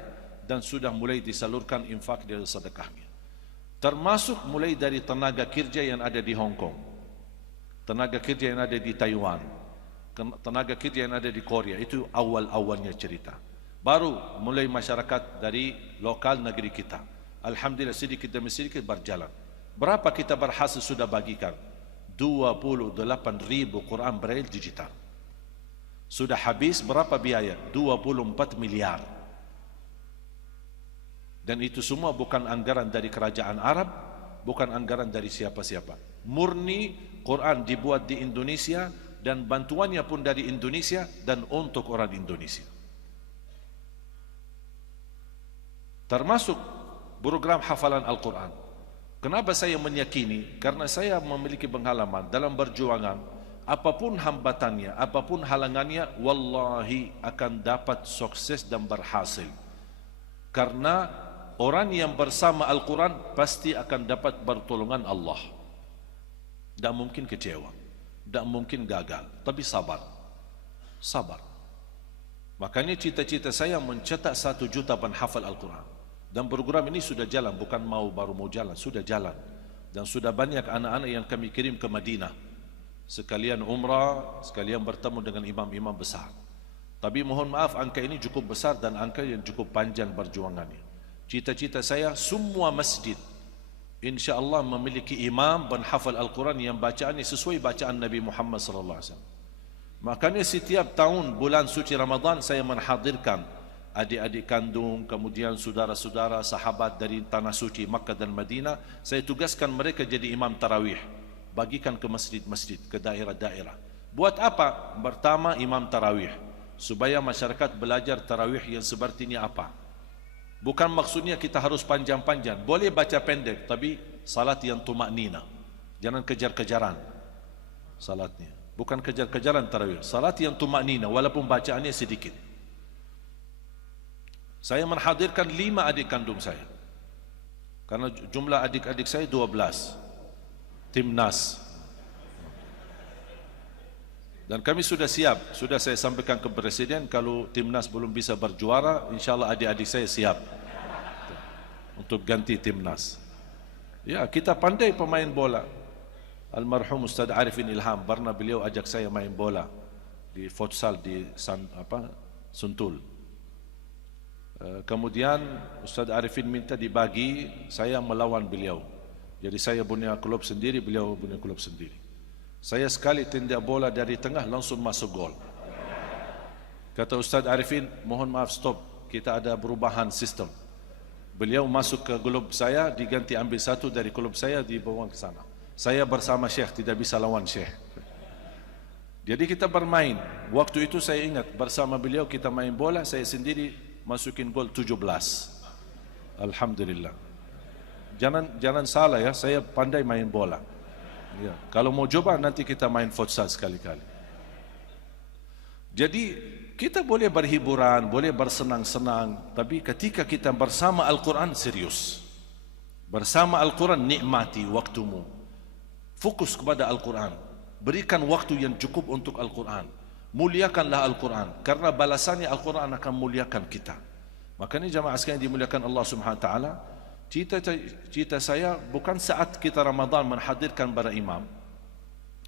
dan sudah mulai disalurkan infak dari sedekahnya. Termasuk mulai dari tenaga kerja yang ada di Hong Kong, tenaga kerja yang ada di Taiwan, tenaga kerja yang ada di Korea. Itu awal-awalnya cerita. Baru mulai masyarakat dari lokal negeri kita. Alhamdulillah sedikit demi sedikit berjalan. Berapa kita berhasil sudah bagikan? 28.000 Quran Braille digital. Sudah habis berapa biaya? 24 miliar. Dan itu semua bukan anggaran dari kerajaan Arab, bukan anggaran dari siapa-siapa. Murni Quran dibuat di Indonesia dan bantuannya pun dari Indonesia dan untuk orang Indonesia. Termasuk program hafalan Al-Quran. Kenapa saya meyakini? Karena saya memiliki pengalaman dalam berjuangan. Apapun hambatannya, apapun halangannya, wallahi akan dapat sukses dan berhasil. Karena orang yang bersama Al-Quran pasti akan dapat pertolongan Allah. Tak mungkin kecewa, tak mungkin gagal, tapi sabar. Sabar. Makanya cita-cita saya mencetak 1 juta penghafal Al-Quran. Dan program ini sudah jalan, bukan baru mau jalan, sudah jalan. Dan sudah banyak anak-anak yang kami kirim ke Madinah. Sekalian umrah, sekalian bertemu dengan imam-imam besar. Tapi mohon maaf, angka ini cukup besar dan angka yang cukup panjang perjuangannya. Cita-cita saya, semua masjid InsyaAllah memiliki imam penghafal Al-Quran yang bacaannya sesuai bacaan Nabi Muhammad SAW. Makanya setiap tahun bulan suci Ramadan saya menhadirkan adik-adik kandung, kemudian saudara-saudara, sahabat dari tanah suci Makkah dan Madinah. Saya tugaskan mereka jadi imam tarawih, bagikan ke masjid-masjid, ke daerah-daerah. Buat apa? Pertama, imam tarawih, supaya masyarakat belajar tarawih yang seperti ini apa. Bukan maksudnya kita harus panjang-panjang, boleh baca pendek, tapi salat yang tumaknina, jangan kejar-kejaran salatnya. Bukan kejar-kejaran tarawih, salat yang tumaknina walaupun bacaannya sedikit. Saya menghadirkan 5 adik kandung saya, karena jumlah adik-adik saya 12, timnas. Dan kami sudah siap, sudah saya sampaikan ke Presiden, kalau timnas belum bisa berjuara, insyaAllah adik-adik saya siap untuk ganti timnas. Ya, kita pandai pemain bola. Almarhum Ustaz Arifin Ilham, pernah beliau ajak saya main bola di futsal di Sentul. Kemudian Ustaz Arifin minta dibagi, saya melawan beliau. Jadi saya punya klub sendiri, beliau punya klub sendiri. Saya sekali tindak bola dari tengah langsung masuk gol. Kata Ustaz Arifin, mohon maaf stop, kita ada perubahan sistem. Beliau masuk ke klub saya, diganti ambil satu dari klub saya, dibawa ke sana. Saya bersama Syekh, tidak bisa lawan Syekh. Jadi kita bermain. Waktu itu saya ingat, bersama beliau kita main bola, saya sendiri masukin gol 17. Alhamdulillah. Jangan salah ya, saya pandai main bola. Ya. Kalau mau coba nanti kita main futsal sekali-kali. Jadi kita boleh berhiburan, boleh bersenang-senang, tapi ketika kita bersama Al-Quran serius. Bersama Al-Quran nikmati waktumu. Fokus kepada Al-Quran. Berikan waktu yang cukup untuk Al-Quran. Muliakanlah Al-Quran, karena balasannya Al-Quran akan muliakan kita. Makanya jamaah sekalian dimuliakan Allah Subhanahu wa taala, cita saya bukan saat kita Ramadan menghadirkan para imam.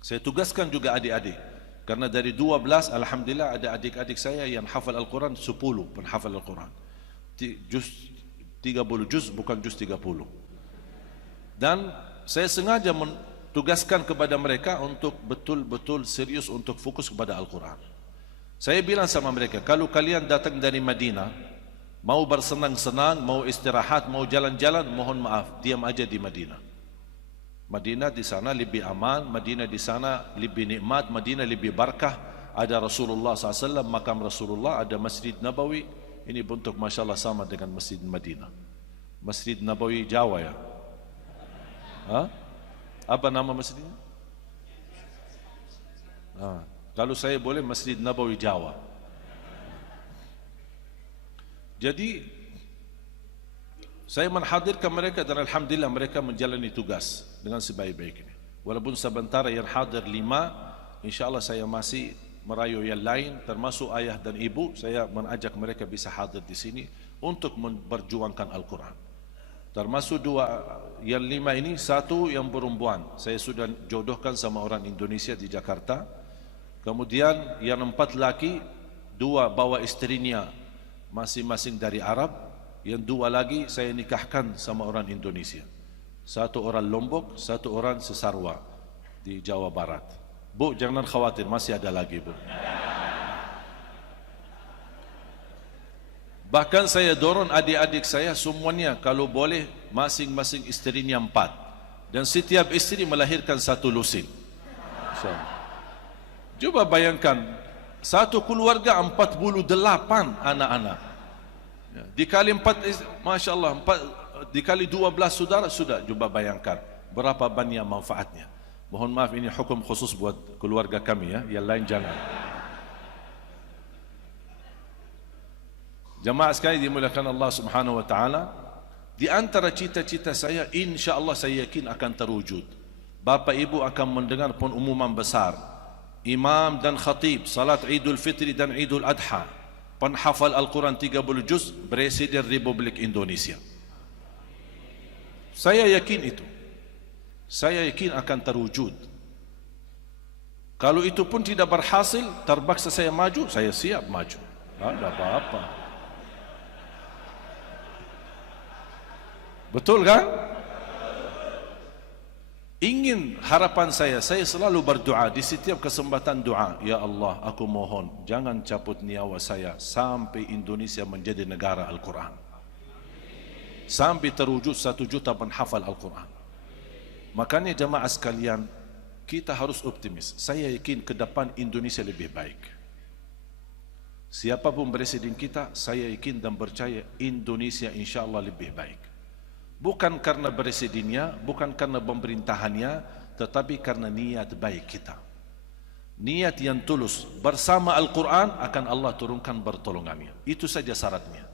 Saya tugaskan juga adik-adik. Karena dari 12, alhamdulillah ada adik-adik saya yang hafal Al-Quran 10 penghafal Al-Quran. Juz 30 juz, bukan juz 30. Dan saya sengaja tugaskan kepada mereka untuk betul-betul serius untuk fokus kepada Al-Quran. Saya bilang sama mereka, kalau kalian datang dari Madinah, mau bersenang-senang, mau istirahat, mau jalan-jalan, mohon maaf, diam aja di Madinah. Madinah di sana lebih aman, Madinah di sana lebih nikmat, Madinah lebih barakah. Ada Rasulullah SAW, makam Rasulullah, ada Masjid Nabawi. Ini bentuk Masya Allah sama dengan Masjid Madinah. Masjid Nabawi Jawa ya? Apa nama masjidnya? Kalau saya boleh Masjid Nabawi Jawa. Jadi saya menghadirkan mereka dan alhamdulillah mereka menjalani tugas dengan sebaik-baiknya. Walaupun sementara yang hadir 5, insyaAllah saya masih merayu yang lain, termasuk ayah dan ibu. Saya mengajak mereka bisa hadir di sini untuk memperjuangkan Al-Quran. Termasuk 2, yang 5 ini, 1 yang perempuan. Saya sudah jodohkan sama orang Indonesia di Jakarta. Kemudian yang 4 laki, 2 bawa istrinya masing-masing dari Arab. Yang 2 lagi saya nikahkan sama orang Indonesia. 1 orang Lombok, 1 orang Sesarwa di Jawa Barat. Bu, jangan khawatir, masih ada lagi bu. Bahkan saya dorong adik-adik saya semuanya kalau boleh masing-masing istrinya 4. Dan setiap istri melahirkan 1 lusin. Coba bayangkan, 1 keluarga 48 anak-anak. Dikali 4, Masya Allah, 4, dikali 12 saudara, sudah. Coba bayangkan berapa banyak manfaatnya. Mohon maaf, ini hukum khusus buat keluarga kami ya, yang lain jangan. Jamaah sekalian dimuliakan Allah Subhanahu wa taala, di antara cita-cita saya, insya Allah saya yakin akan terwujud. Bapak Ibu akan mendengar pengumuman besar. Imam dan khatib salat Idul Fitri dan Idul Adha, penghafal Al-Quran 30 juz, Presiden Republik Indonesia. Saya yakin itu. Saya yakin akan terwujud. Kalau itu pun tidak berhasil, terpaksa saya maju, saya siap maju. Tak ada apa-apa. Betul kan? Ingin harapan saya selalu berdoa di setiap kesempatan doa. Ya Allah, aku mohon jangan cabut nyawa saya sampai Indonesia menjadi negara Al-Quran, sampai terwujud 1 juta penghafal Al-Quran. Makanya jamaah sekalian, kita harus optimis. Saya yakin ke depan Indonesia lebih baik. Siapapun presiden kita, saya yakin dan percaya Indonesia insya Allah lebih baik. Bukan karena presidennya, bukan karena pemerintahannya, tetapi karena niat baik kita. Niat yang tulus bersama Al-Quran akan Allah turunkan pertolongannya. Itu saja syaratnya.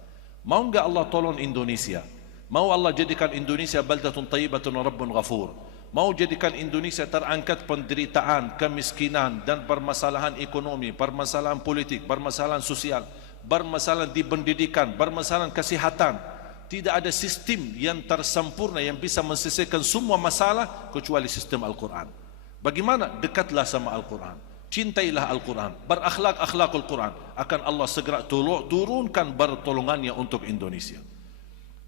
Mau enggak Allah tolong Indonesia? Mau Allah jadikan Indonesia baldatun tayyibatun rabbun ghafur? Mau jadikan Indonesia terangkat penderitaan, kemiskinan dan permasalahan ekonomi, permasalahan politik, permasalahan sosial, permasalahan di pendidikan, permasalahan kesehatan? Tidak ada sistem yang tersempurna yang bisa menyelesaikan semua masalah kecuali sistem Al-Quran. Bagaimana? Dekatlah sama Al-Quran, cintailah Al-Quran, berakhlak akhlakul Quran, akan Allah segera turunkan pertolongannya untuk Indonesia.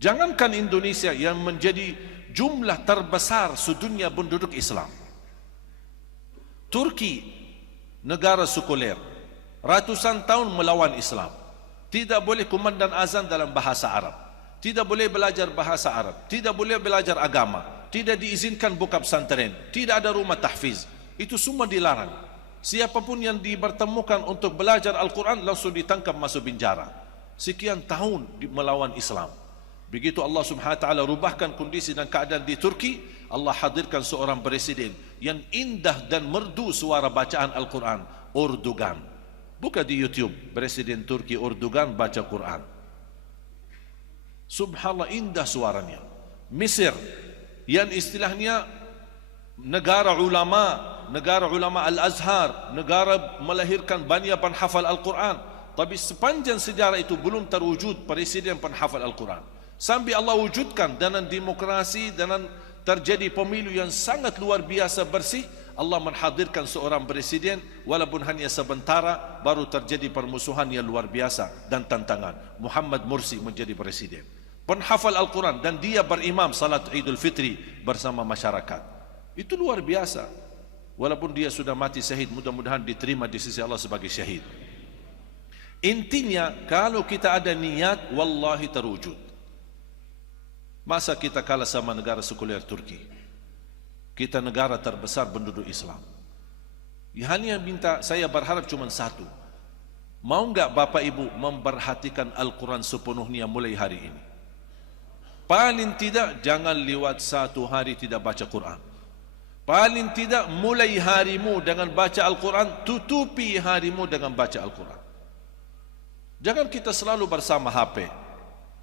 Jangankan Indonesia yang menjadi jumlah terbesar sedunia penduduk Islam. Turki, negara sekuler, ratusan tahun melawan Islam. Tidak boleh kumandang azan dalam bahasa Arab, tidak boleh belajar bahasa Arab, tidak boleh belajar agama, tidak diizinkan buka pesantren, tidak ada rumah tahfiz. Itu semua dilarang. Siapapun yang dipertemukan untuk belajar Al-Quran langsung ditangkap masuk penjara. Sekian tahun melawan Islam. Begitu Allah Subhanahu wa taala rubahkan kondisi dan keadaan di Turki, Allah hadirkan seorang presiden yang indah dan merdu suara bacaan Al-Quran, Erdogan. Buka di YouTube, Presiden Turki Erdogan baca Quran. Subhanallah, indah suaranya. Mesir, yang istilahnya negara ulama Al-Azhar, negara melahirkan banyak penghafal Al-Quran. Tapi sepanjang sejarah itu belum terwujud presiden penghafal Al-Quran. Sampai Allah wujudkan dengan demokrasi, dengan terjadi pemilu yang sangat luar biasa bersih, Allah menghadirkan seorang presiden walaupun hanya sementara, baru terjadi permusuhan yang luar biasa dan tantangan. Muhammad Mursi menjadi presiden, penghafal Al-Quran, dan dia berimam salat Idul Fitri bersama masyarakat. Itu luar biasa. Walaupun dia sudah mati syahid, mudah-mudahan diterima di sisi Allah sebagai syahid. Intinya, kalau kita ada niat, wallahi terwujud. Masa kita kalah sama negara sekuler Turki? Kita negara terbesar penduduk Islam. Hanya minta, saya berharap cuma satu. Mau enggak Bapak Ibu memperhatikan Al-Quran sepenuhnya mulai hari ini? Paling tidak jangan lewat satu hari tidak baca Quran. Paling tidak mulai harimu dengan baca Al-Quran, tutupi harimu dengan baca Al-Quran. Jangan kita selalu bersama HP.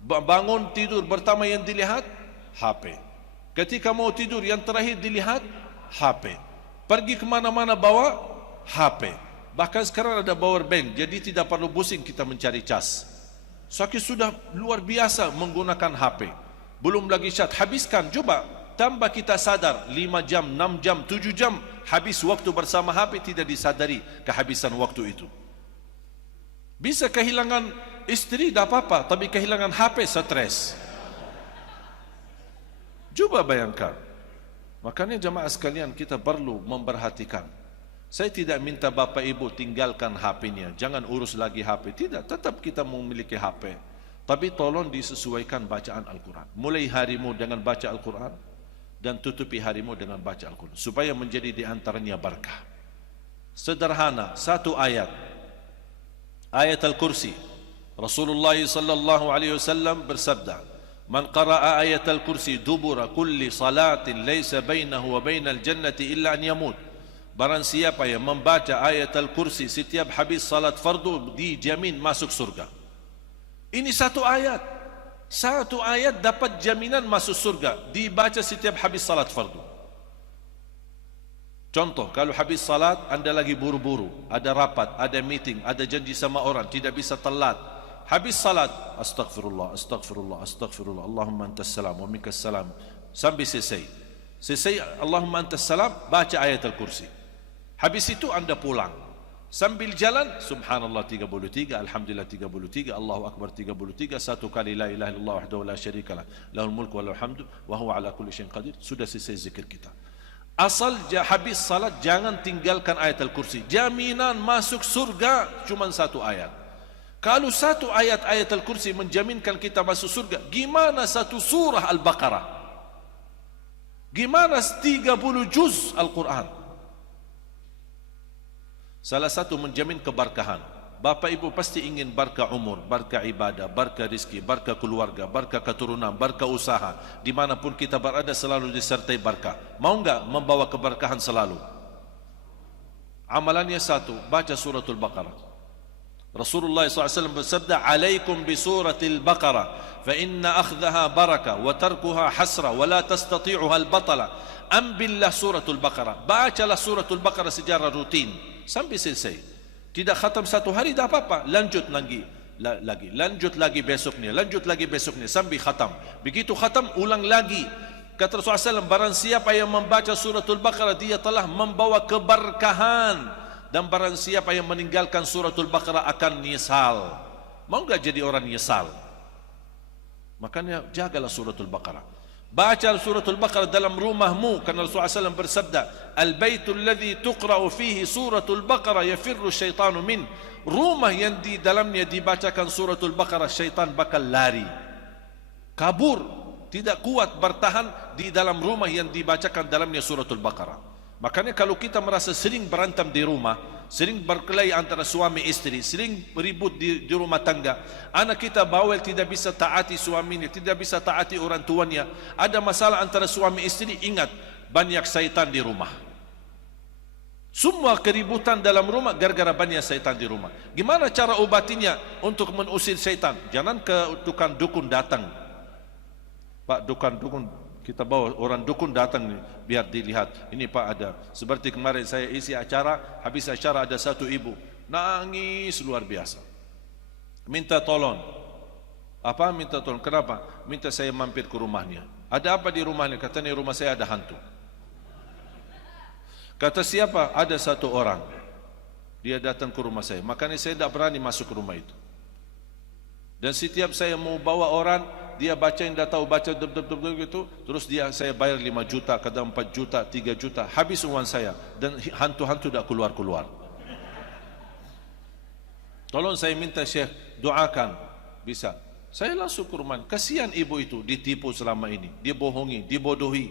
Bangun tidur pertama yang dilihat HP. Ketika mau tidur yang terakhir dilihat HP. Pergi kemana-mana bawa HP. Bahkan sekarang ada power bank, jadi tidak perlu pusing kita mencari cas. Sakit sudah luar biasa menggunakan HP. Belum lagi chat, habiskan, coba tambah kita sadar 5 jam, 6 jam, 7 jam habis waktu bersama HP, tidak disadari kehabisan waktu itu. Bisa kehilangan istri tak apa-apa, tapi kehilangan HP stres. Coba bayangkan. Makanya jemaah sekalian, kita perlu memperhatikan. Saya tidak minta Bapak Ibu tinggalkan HP-nya, jangan urus lagi HP. Tidak, tetap kita memiliki HP. Tapi tolong disesuaikan bacaan Al-Quran. Mulai harimu dengan baca Al-Quran dan tutupi harimu dengan baca Al-Quran, supaya menjadi di antaranya berkah. Sederhana, satu ayat. Ayat Al-Kursi. Rasulullah sallallahu alaihi wasallam bersabda, "Man qara'a ayat al-kursi dubura kulli salatin laysa bainahu wa bainal jannati illa an yamut." Barang siapa yang membaca ayat al-kursi setiap habis salat fardu, dijamin masuk surga. Ini satu ayat. Satu ayat dapat jaminan masuk surga, dibaca setiap habis salat fardu. Contoh, kalau habis salat anda lagi buru-buru, ada rapat, ada meeting, ada janji sama orang, tidak bisa telat. Habis salat, astaghfirullah, astaghfirullah, astaghfirullah, Allahumma antas salam wa minkas salam, sampai selesai. Selesai Allahumma antas salam, baca ayat al-kursi. Habis itu anda pulang, sambil jalan subhanallah 33, alhamdulillah 33, Allahu akbar 33, satu kali la ilaha illallah wahdahu la syarikalah, lahul mulku wa lahul hamdu wa huwa ala kulli syai'in qadir. Sudah selesai zikir kita. Asal habis salat jangan tinggalkan ayat al-kursi. Jaminan masuk surga cuma satu ayat. Kalau satu ayat Al-Kursi menjaminkan kita masuk surga, gimana satu surah Al-Baqarah? Gimana 30 juz Al-Quran? Salah satu menjamin keberkahan. Bapak Ibu pasti ingin berkah umur, berkah ibadah, berkah rizki, berkah keluarga, berkah keturunan, berkah usaha. Dimanapun kita berada selalu disertai berkah. Mau enggak membawa keberkahan selalu? Amalannya satu, baca suratul Baqarah. Rasulullah SAW bersabda, "Alaikum bi suratil Baqarah, fa inna akhdaha barakah wa tarkuha hasra wa la tastati'uha al-batala." Ambillah suratul Baqarah, bacalah suratul Baqarah secara rutin sampai selesai. Tidak khatam satu hari tak apa-apa, lanjut lagi, lanjut lagi besoknya, lanjut lagi besoknya sampai khatam. Begitu khatam, ulang lagi. Kata Rasulullah SAW, barang siapa yang membaca suratul Baqarah, dia telah membawa keberkahan. Dan barang siapa yang meninggalkan suratul Baqarah akan nyesal. Mau enggak jadi orang nyesal? Makanya jagalah suratul Baqarah. Baca suratul Baqarah dalam rumahmu, karena Rasulullah SAW bersabda, al-baitul ladzi tuqra'u fihi suratul Baqarah yafirru syaitanu min. Rumah yang di dalamnya dibacakan suratul Baqarah, syaitan bakal lari, kabur, tidak kuat bertahan di dalam rumah yang dibacakan dalamnya suratul Baqarah. Makanya kalau kita merasa sering berantem di rumah, sering berkelahi antara suami istri, sering ribut di rumah tangga, anak kita bawel tidak bisa taati suaminya, tidak bisa taati orang tuanya, ada masalah antara suami istri, ingat, banyak syaitan di rumah. Semua keributan dalam rumah gara-gara banyak syaitan di rumah. Gimana cara obatinya untuk mengusir syaitan? Jangan ke tukang dukun datang. Pak, dukun, kita bawa orang dukun datang biar dilihat. Ini Pak ada. Seperti kemarin saya isi acara, habis acara ada satu ibu nangis luar biasa. Minta tolong. Apa minta tolong? Kenapa? Minta saya mampir ke rumahnya. Ada apa di rumahnya? Katanya rumah saya ada hantu. Kata siapa? Ada satu orang. Dia datang ke rumah saya. Makanya saya tidak berani masuk ke rumah itu. Dan setiap saya mau bawa orang, dia baca yang dah tahu, baca gitu, terus saya bayar 5 juta, kadang 4 juta, 3 juta, habis uang saya. Dan hantu-hantu tidak keluar-keluar. Tolong saya minta Syekh, doakan. Bisa. Saya langsung ke rumah. Kasihan ibu itu, ditipu selama ini. Dia bohongi, dibodohi.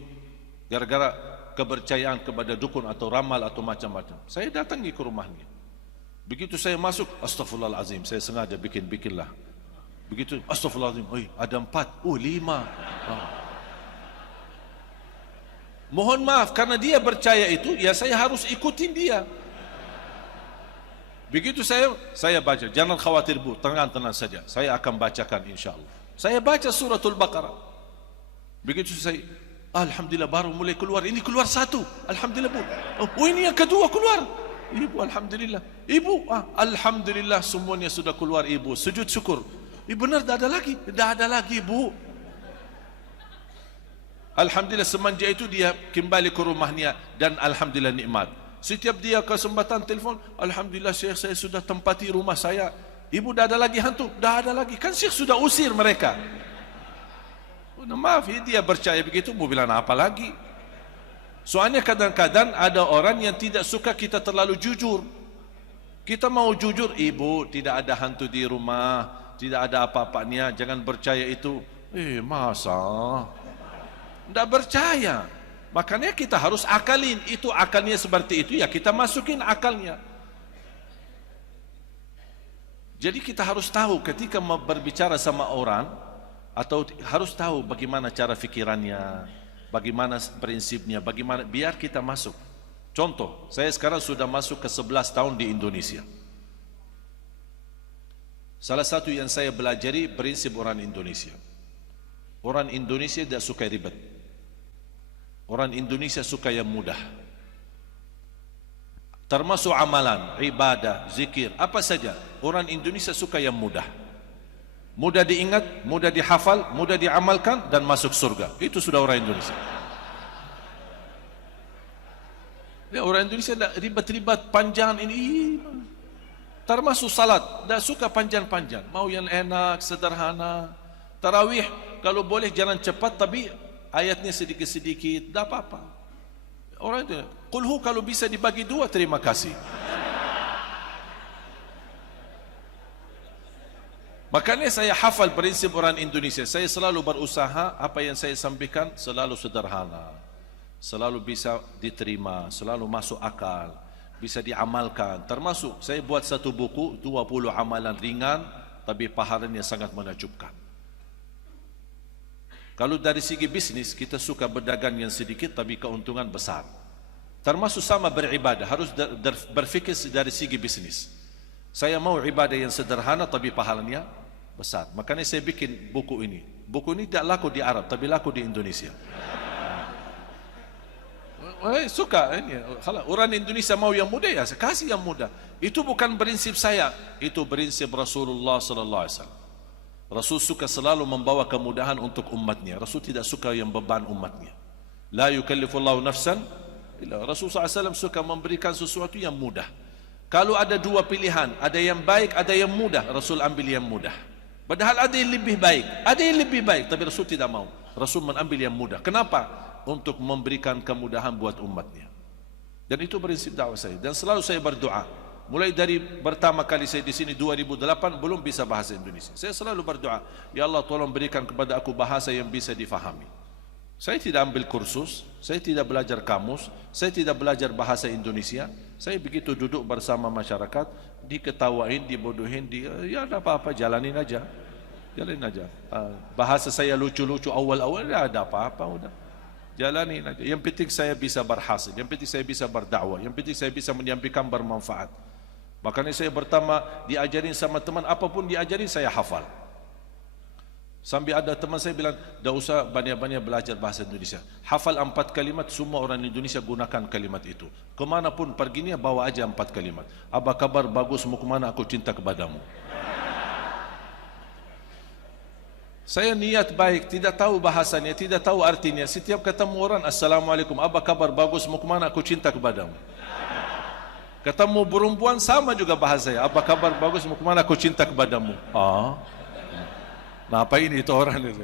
Gara-gara kepercayaan kepada dukun atau ramal atau macam-macam. Saya datangi ke rumahnya. Begitu saya masuk, astagfirullahalazim, saya sengaja bikinlah. Begitu, astagfirullahalazim, ada 4, 5. Mohon maaf, karena dia percaya itu, ya saya harus ikutin dia. Begitu saya baca, jangan khawatir Bu, tenang-tenang saja, saya akan bacakan insyaAllah. Saya baca suratul Baqarah. Begitu saya, alhamdulillah baru mulai keluar, ini keluar satu, alhamdulillah Bu. Oh ini yang kedua keluar, ibu alhamdulillah, ibu alhamdulillah semuanya sudah keluar ibu, sujud syukur. Benar dah ada lagi Bu. Alhamdulillah semenjak itu dia kembali ke rumahnya dan alhamdulillah nikmat. Setiap dia kesempatan telefon, alhamdulillah Syekh saya sudah tempati rumah saya. Ibu dah ada lagi hantu, dah ada lagi. Kan Syekh sudah usir mereka. Maaf, dia percaya begitu, mau bilang apa lagi? Soalnya kadang-kadang ada orang yang tidak suka kita terlalu jujur. Kita mau jujur, ibu tidak ada hantu di rumah, tidak ada apa-apanya, jangan percaya itu. Masa? Tidak percaya. Makanya kita harus akalin, itu akalnya seperti itu, ya kita masukin akalnya. Jadi kita harus tahu ketika berbicara sama orang, atau harus tahu bagaimana cara fikirannya, bagaimana prinsipnya, bagaimana biar kita masuk. Contoh, saya sekarang sudah masuk ke 11 tahun di Indonesia. Salah satu yang saya belajari prinsip orang Indonesia. Orang Indonesia tidak suka ribet. Orang Indonesia suka yang mudah. Termasuk amalan, ibadah, zikir, apa saja. Orang Indonesia suka yang mudah. Mudah diingat, mudah dihafal, mudah diamalkan dan masuk surga. Itu sudah orang Indonesia. Ya, orang Indonesia tidak ribet-ribet panjang ini. Termasuk salat, tidak suka panjang-panjang. Mau yang enak, sederhana. Tarawih kalau boleh jangan cepat tapi ayatnya sedikit-sedikit, tidak apa-apa. Orang itu, qulhu kalau bisa dibagi 2 terima kasih. Makanya saya hafal prinsip orang Indonesia. Saya selalu berusaha apa yang saya sampaikan selalu sederhana, selalu bisa diterima, selalu masuk akal, bisa diamalkan. Termasuk saya buat satu buku 20 amalan ringan tapi pahalanya sangat menakjubkan. Kalau dari segi bisnis kita suka berdagang yang sedikit tapi keuntungan besar. Termasuk sama beribadah, harus berfikir dari segi bisnis. Saya mau ibadah yang sederhana tapi pahalanya besar. Makanya saya bikin buku ini. Buku ini tidak laku di Arab tapi laku di Indonesia. Suka ini. Orang Indonesia mau yang mudah, ya saya kasih yang mudah. Itu bukan prinsip saya, itu prinsip Rasulullah sallallahu alaihi wasallam. Rasul suka selalu membawa kemudahan untuk umatnya. Rasul tidak suka yang beban umatnya. La yukallifullahu nafsan illa. Rasul sallallahu alaihi wasallam suka memberikan sesuatu yang mudah. Kalau ada 2 pilihan, ada yang baik, ada yang mudah, Rasul ambil yang mudah. Padahal ada yang lebih baik, ada yang lebih baik, tapi Rasul tidak mau. Rasul mengambil yang mudah. Kenapa? Untuk memberikan kemudahan buat umatnya. Dan itu prinsip dakwah saya. Dan selalu saya berdoa. Mulai dari pertama kali saya di sini 2008 belum bisa bahasa Indonesia. Saya selalu berdoa, ya Allah tolong berikan kepada aku bahasa yang bisa difahami. Saya tidak ambil kursus, saya tidak belajar kamus, saya tidak belajar bahasa Indonesia. Saya begitu duduk bersama masyarakat, diketawain, dibodohin, ya ada apa-apa, jalanin aja. Jalanin aja. Bahasa saya lucu-lucu awal-awal, ya ada apa-apa, udah. Jalanin aja. Yang penting saya bisa berhasil, yang penting saya bisa berdakwah, yang penting saya bisa menyampaikan bermanfaat. Makanya saya pertama diajarin sama teman, apapun diajarin saya hafal. Sampai ada teman saya bilang, dah usah banyak-banyak belajar bahasa Indonesia. Hafal 4 kalimat, semua orang Indonesia gunakan kalimat itu. Kemanapun perginya bawa aja 4 kalimat. Apa kabar, bagus, mau kemana, aku cinta kepadamu. Saya niat baik, tidak tahu bahasanya, tidak tahu artinya. Setiap ketemu orang, assalamualaikum, apa kabar, bagus, mau kemana, aku cinta kepadamu. Ketemu perempuan sama juga bahasanya, apa kabar, bagus, mau kemana, aku cinta kepadamu. Nah apa ini itu orang itu.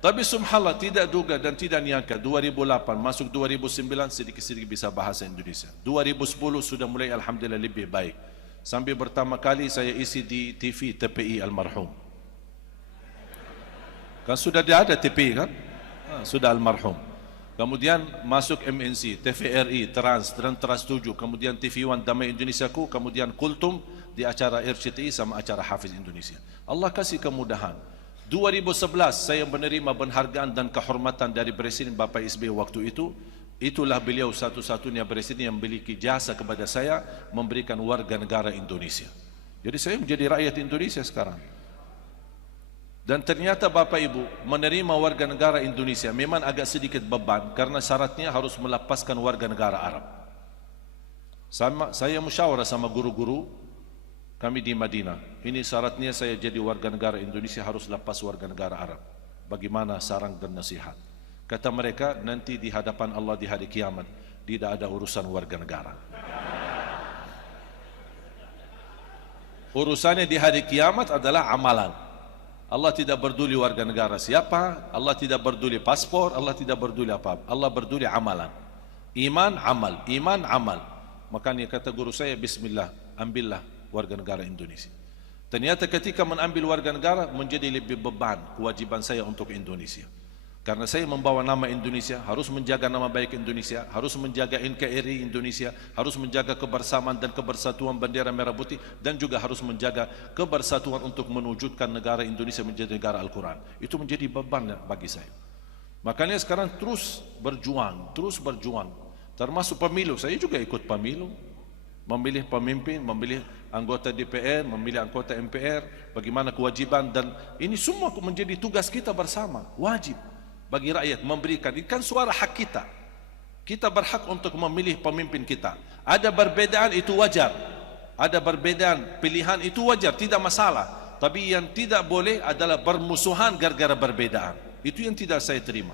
Tapi subhanallah tidak duga dan tidak nyangka 2008 masuk 2009 sedikit-sedikit bisa bahasa Indonesia. 2010 sudah mulai alhamdulillah lebih baik. Sampai pertama kali saya isi di TV TPI almarhum. Kan sudah ada TPI kan? Sudah almarhum. Kemudian masuk MNC, TVRI, Trans 7, kemudian TV One Damai Indonesiaku, kemudian Kultum di acara RCTI sama acara Hafiz Indonesia. Allah kasih kemudahan. 2011 saya menerima penghargaan dan kehormatan dari Presiden Bapak SBY waktu itu. Itulah beliau satu-satunya presiden yang memiliki jasa kepada saya memberikan warga negara Indonesia. Jadi saya menjadi rakyat Indonesia sekarang. Dan ternyata Bapak Ibu menerima warga negara Indonesia memang agak sedikit beban karena syaratnya harus melepaskan warga negara Arab. Saya musyawarah sama guru-guru kami di Madinah. Ini syaratnya saya jadi warga negara Indonesia harus lepas warga negara Arab. Bagaimana saran dan nasihat? Kata mereka nanti di hadapan Allah di hari kiamat tidak ada urusan warga negara. Urusannya di hari kiamat adalah amalan. Allah tidak peduli warga negara siapa, Allah tidak peduli paspor, Allah tidak peduli apa-apa. Allah peduli amalan. Iman, amal, iman, amal. Makanya kata guru saya, bismillah, ambillah warga negara Indonesia. Ternyata ketika mengambil warga negara menjadi lebih beban kewajiban saya untuk Indonesia. Karena saya membawa nama Indonesia, harus menjaga nama baik Indonesia, harus menjaga NKRI Indonesia, harus menjaga kebersamaan dan kebersatuan bendera merah putih, dan juga harus menjaga kebersatuan untuk mewujudkan negara Indonesia menjadi negara Al-Quran. Itu menjadi beban bagi saya. Makanya sekarang terus berjuang, termasuk pemilu. Saya juga ikut pemilu, memilih pemimpin, memilih anggota DPR, memilih anggota MPR, bagaimana kewajiban, dan ini semua menjadi tugas kita bersama, wajib bagi rakyat memberikan, ini kan suara hak kita. Kita berhak untuk memilih pemimpin kita. Ada perbedaan itu wajar. Ada perbedaan pilihan itu wajar, tidak masalah. Tapi yang tidak boleh adalah bermusuhan gara-gara perbedaan. Itu yang tidak saya terima.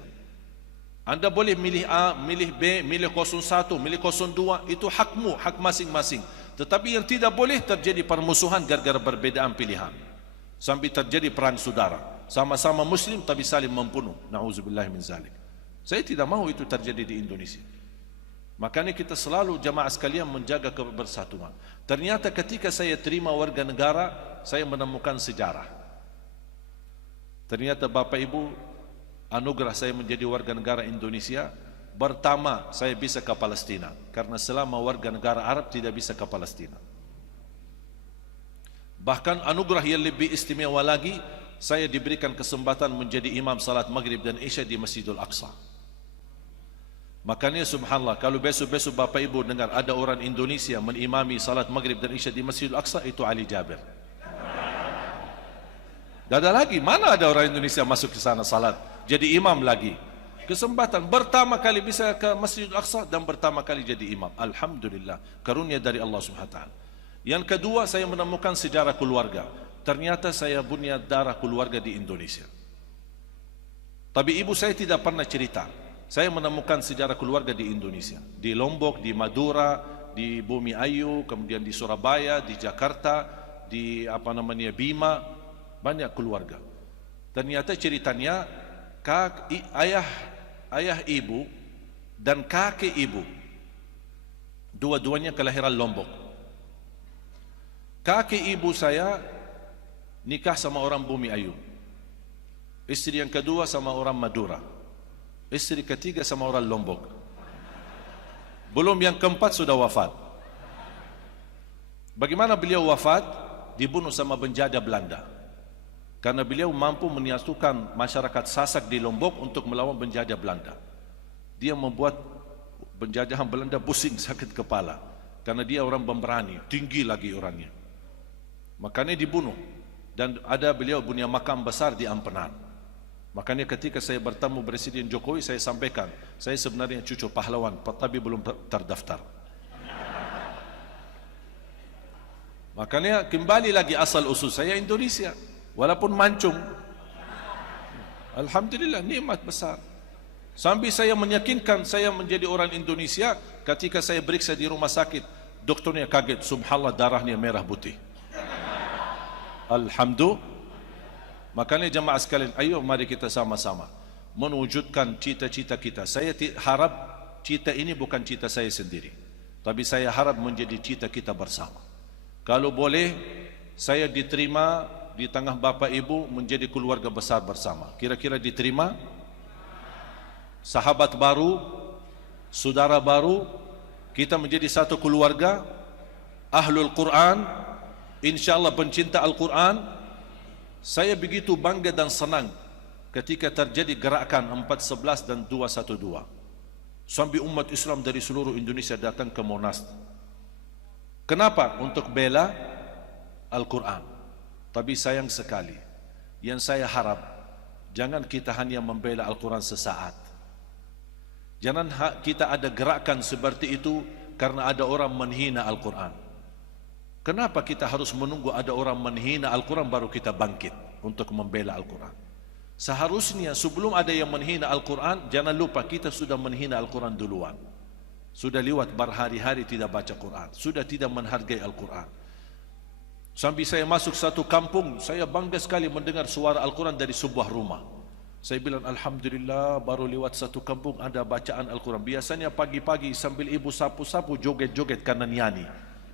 Anda boleh milih A, milih B, milih 01, milih 02, itu hakmu, hak masing-masing. Tetapi yang tidak boleh terjadi permusuhan gara-gara perbedaan pilihan. Sampai terjadi perang saudara. Sama-sama muslim tapi saling membunuh. Na'udzubillah min zalik. Saya tidak mau itu terjadi di Indonesia. Makanya kita selalu jamaah sekalian menjaga kebersatuan. Ternyata ketika saya terima warga negara, saya menemukan sejarah. Ternyata Bapak Ibu, anugerah saya menjadi warga negara Indonesia. Pertama, saya bisa ke Palestina. Karena selama warga negara Arab tidak bisa ke Palestina. Bahkan anugerah yang lebih istimewa lagi, saya diberikan kesempatan menjadi imam salat maghrib dan isya di Masjidil Aqsa. Makanya subhanallah, kalau besok-besok Bapak Ibu dengar ada orang Indonesia menimami salat maghrib dan isya di Masjidil Aqsa, itu Ali Jabir. Tidak ada lagi, mana ada orang Indonesia masuk ke sana salat, jadi imam lagi. Kesempatan pertama kali bisa ke Masjidil Aqsa dan pertama kali jadi imam. Alhamdulillah, karunia dari Allah Subhanahu wa taala. Yang kedua, saya menemukan sejarah keluarga. Ternyata saya punya darah keluarga di Indonesia. Tapi ibu saya tidak pernah cerita. Saya menemukan sejarah keluarga di Indonesia. Di Lombok, di Madura, di Bumi Ayu, kemudian di Surabaya, di Jakarta, di Bima, banyak keluarga. Ternyata ceritanya ayah ibu dan kakek ibu, dua-duanya kelahiran Lombok. Kakek ibu saya nikah sama orang Bumi Ayu, istri yang kedua sama orang Madura, istri ketiga sama orang Lombok. Belum yang keempat sudah wafat. Bagaimana beliau wafat? Dibunuh sama penjajah Belanda, karena beliau mampu menyatukan masyarakat Sasak di Lombok untuk melawan penjajah Belanda. Dia membuat penjajahan Belanda pusing, sakit kepala, karena dia orang pemberani, tinggi lagi orangnya. Makanya dibunuh. Dan ada beliau punya makam besar di Ampenan. Makanya ketika saya bertemu Presiden Jokowi, saya sampaikan, saya sebenarnya cucu pahlawan, tapi belum terdaftar. Makanya kembali lagi asal usul saya Indonesia, walaupun mancung. Alhamdulillah, nikmat besar. Sampai saya meyakinkan saya menjadi orang Indonesia ketika saya periksa di rumah sakit, dokternya kaget, subhanallah darahnya merah putih. Alhamdulillah. Makanya jemaah sekalian, ayo mari kita sama-sama mewujudkan cita-cita kita. Saya harap cita ini bukan cita saya sendiri, tapi saya harap menjadi cita kita bersama. Kalau boleh, saya diterima di tengah Bapak Ibu menjadi keluarga besar bersama. Kira-kira diterima? Sahabat baru, saudara baru, kita menjadi satu keluarga, Ahlul Quran, insyaAllah pencinta Al-Quran. Saya begitu bangga dan senang ketika terjadi gerakan 411 dan 212. Sampai umat Islam dari seluruh Indonesia datang ke Monas. Kenapa? Untuk bela Al-Quran. Tapi sayang sekali, yang saya harap, jangan kita hanya membela Al-Quran sesaat. Jangan kita ada gerakan seperti itu karena ada orang menghina Al-Quran. Kenapa kita harus menunggu ada orang menghina Al-Quran baru kita bangkit untuk membela Al-Quran? Seharusnya sebelum ada yang menghina Al-Quran, jangan lupa kita sudah menghina Al-Quran duluan. Sudah lewat berhari-hari tidak baca Quran, sudah tidak menghargai Al-Quran. Sampai saya masuk satu kampung, saya bangga sekali mendengar suara Al-Quran dari sebuah rumah. Saya bilang alhamdulillah, baru lewat satu kampung ada bacaan Al-Quran. Biasanya pagi-pagi sambil ibu sapu-sapu joget-joget karena nyanyi,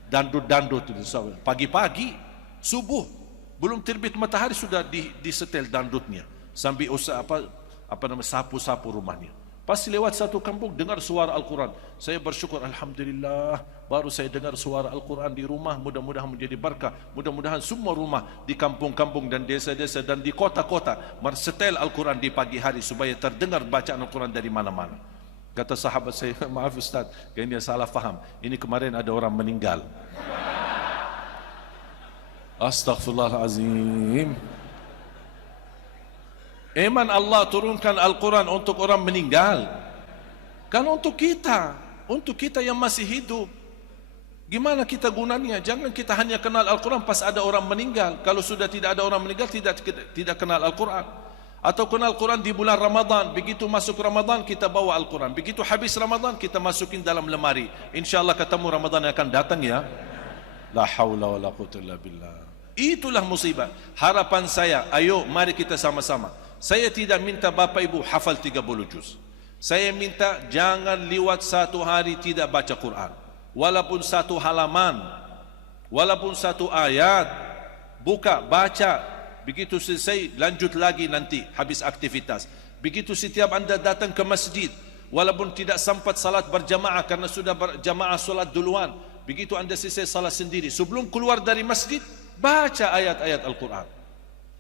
dandut-dandut itu. Pagi-pagi subuh belum terbit matahari sudah disetel dandutnya sambil sapu-sapu rumahnya. Pas lewat satu kampung dengar suara Al-Quran, saya bersyukur alhamdulillah baru saya dengar suara Al-Quran di rumah. Mudah-mudahan menjadi berkah. Mudah-mudahan semua rumah di kampung-kampung dan desa-desa dan di kota-kota mersetel Al-Quran di pagi hari supaya terdengar bacaan Al-Quran dari mana-mana. Kata sahabat saya, maaf Ustaz, kayaknya salah faham, ini kemarin ada orang meninggal. Astaghfirullahalazim. Iman Allah turunkan Al-Quran untuk orang meninggal, kan untuk kita yang masih hidup. Gimana kita gunanya? Jangan kita hanya kenal Al-Quran pas ada orang meninggal. Kalau sudah tidak ada orang meninggal, tidak kenal Al-Quran. Atau kenal Al-Quran di bulan Ramadan, begitu masuk Ramadan kita bawa Al-Quran, begitu habis Ramadan kita masukin dalam lemari. InsyaAllah ketemu Ramadan yang akan datang ya. La haula wa la quwwata illa billah. Itulah musibah. Harapan saya, ayo mari kita sama-sama. Saya tidak minta Bapak Ibu hafal 30 juz. Saya minta jangan lewat satu hari tidak baca Quran. Walaupun satu halaman, walaupun satu ayat, buka, baca. Begitu selesai, lanjut lagi nanti habis aktivitas. Begitu setiap anda datang ke masjid, walaupun tidak sempat salat berjamaah karena sudah berjamaah salat duluan. Begitu anda selesai salat sendiri, sebelum keluar dari masjid, baca ayat-ayat Al-Quran.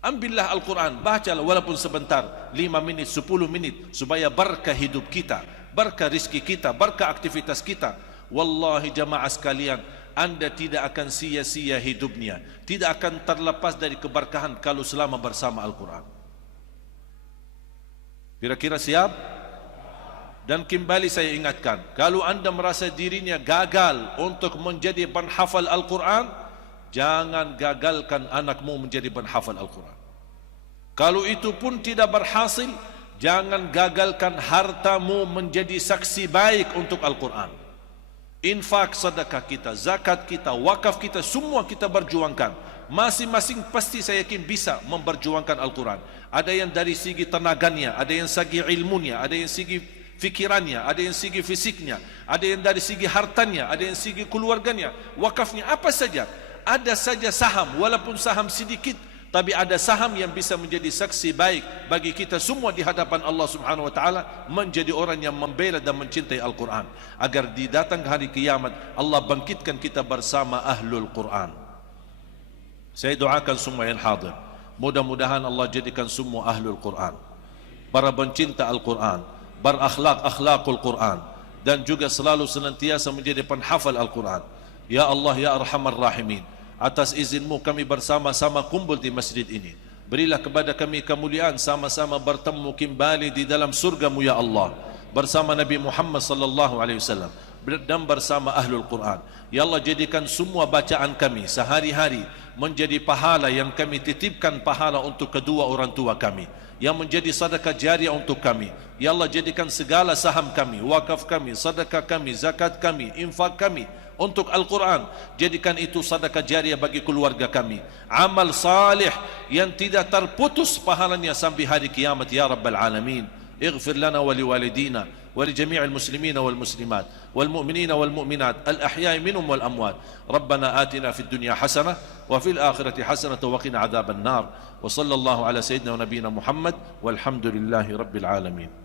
Ambillah Al-Quran, bacalah walaupun sebentar, 5 minit, 10 menit, supaya berkah hidup kita, berkah rizki kita, berkah aktivitas kita. Wallahi jamaah sekalian, anda tidak akan sia-sia hidupnya, tidak akan terlepas dari keberkahan kalau selama bersama Al-Quran. Kira-kira siap? Dan kembali saya ingatkan, kalau anda merasa dirinya gagal untuk menjadi penghafal Al-Quran, jangan gagalkan anakmu menjadi penghafal Al-Quran. Kalau itu pun tidak berhasil, jangan gagalkan hartamu menjadi saksi baik untuk Al-Quran. Infak sedekah kita, zakat kita, wakaf kita, semua kita berjuangkan. masing-masing pasti saya yakin bisa memperjuangkan Al-Quran. Ada yang dari segi tenaganya, ada yang segi ilmunya, ada yang segi fikirannya, ada yang segi fisiknya, ada yang dari segi hartanya, ada yang segi keluarganya, wakafnya, apa saja. Ada saja saham, walaupun saham sedikit, tapi ada saham yang bisa menjadi saksi baik bagi kita semua di hadapan Allah Subhanahu wa taala, menjadi orang yang membela dan mencintai Al-Quran, agar di datang hari kiamat Allah bangkitkan kita bersama ahlul Quran. Saya doakan semua yang hadir, mudah-mudahan Allah jadikan semua ahlul Quran, para pencinta Al-Quran, berakhlak-akhlakul Quran, dan juga selalu senantiasa menjadi penghafal Al-Quran. Ya Allah, ya Arhamar Rahimin, atas izinmu kami bersama-sama kumpul di masjid ini. Berilah kepada kami kemuliaan sama-sama bertemu kembali di dalam surgamu ya Allah, bersama Nabi Muhammad sallallahu alaihi wasallam dan bersama ahlul Quran. Ya Allah, jadikan semua bacaan kami sehari-hari menjadi pahala yang kami titipkan, pahala untuk kedua orang tua kami, yang menjadi sedekah jariah untuk kami. Ya Allah, jadikan segala saham kami, wakaf kami, sedekah kami, zakat kami, infak kami untuk Al-Quran, jadikan itu sedekah jariah bagi keluarga kami, amal salih yang tidak terputus pahalanya sampai hari kiamat ya Rabbal Alamin. اغفر لنا ولوالدينا ولجميع المسلمين والمسلمات والمؤمنين والمؤمنات الأحياء منهم والأموات. ربنا آتنا في الدنيا حسنة وفي الآخرة حسنة وقنا عذاب النار. وصلى الله على سيدنا ونبينا محمد والحمد لله رب العالمين.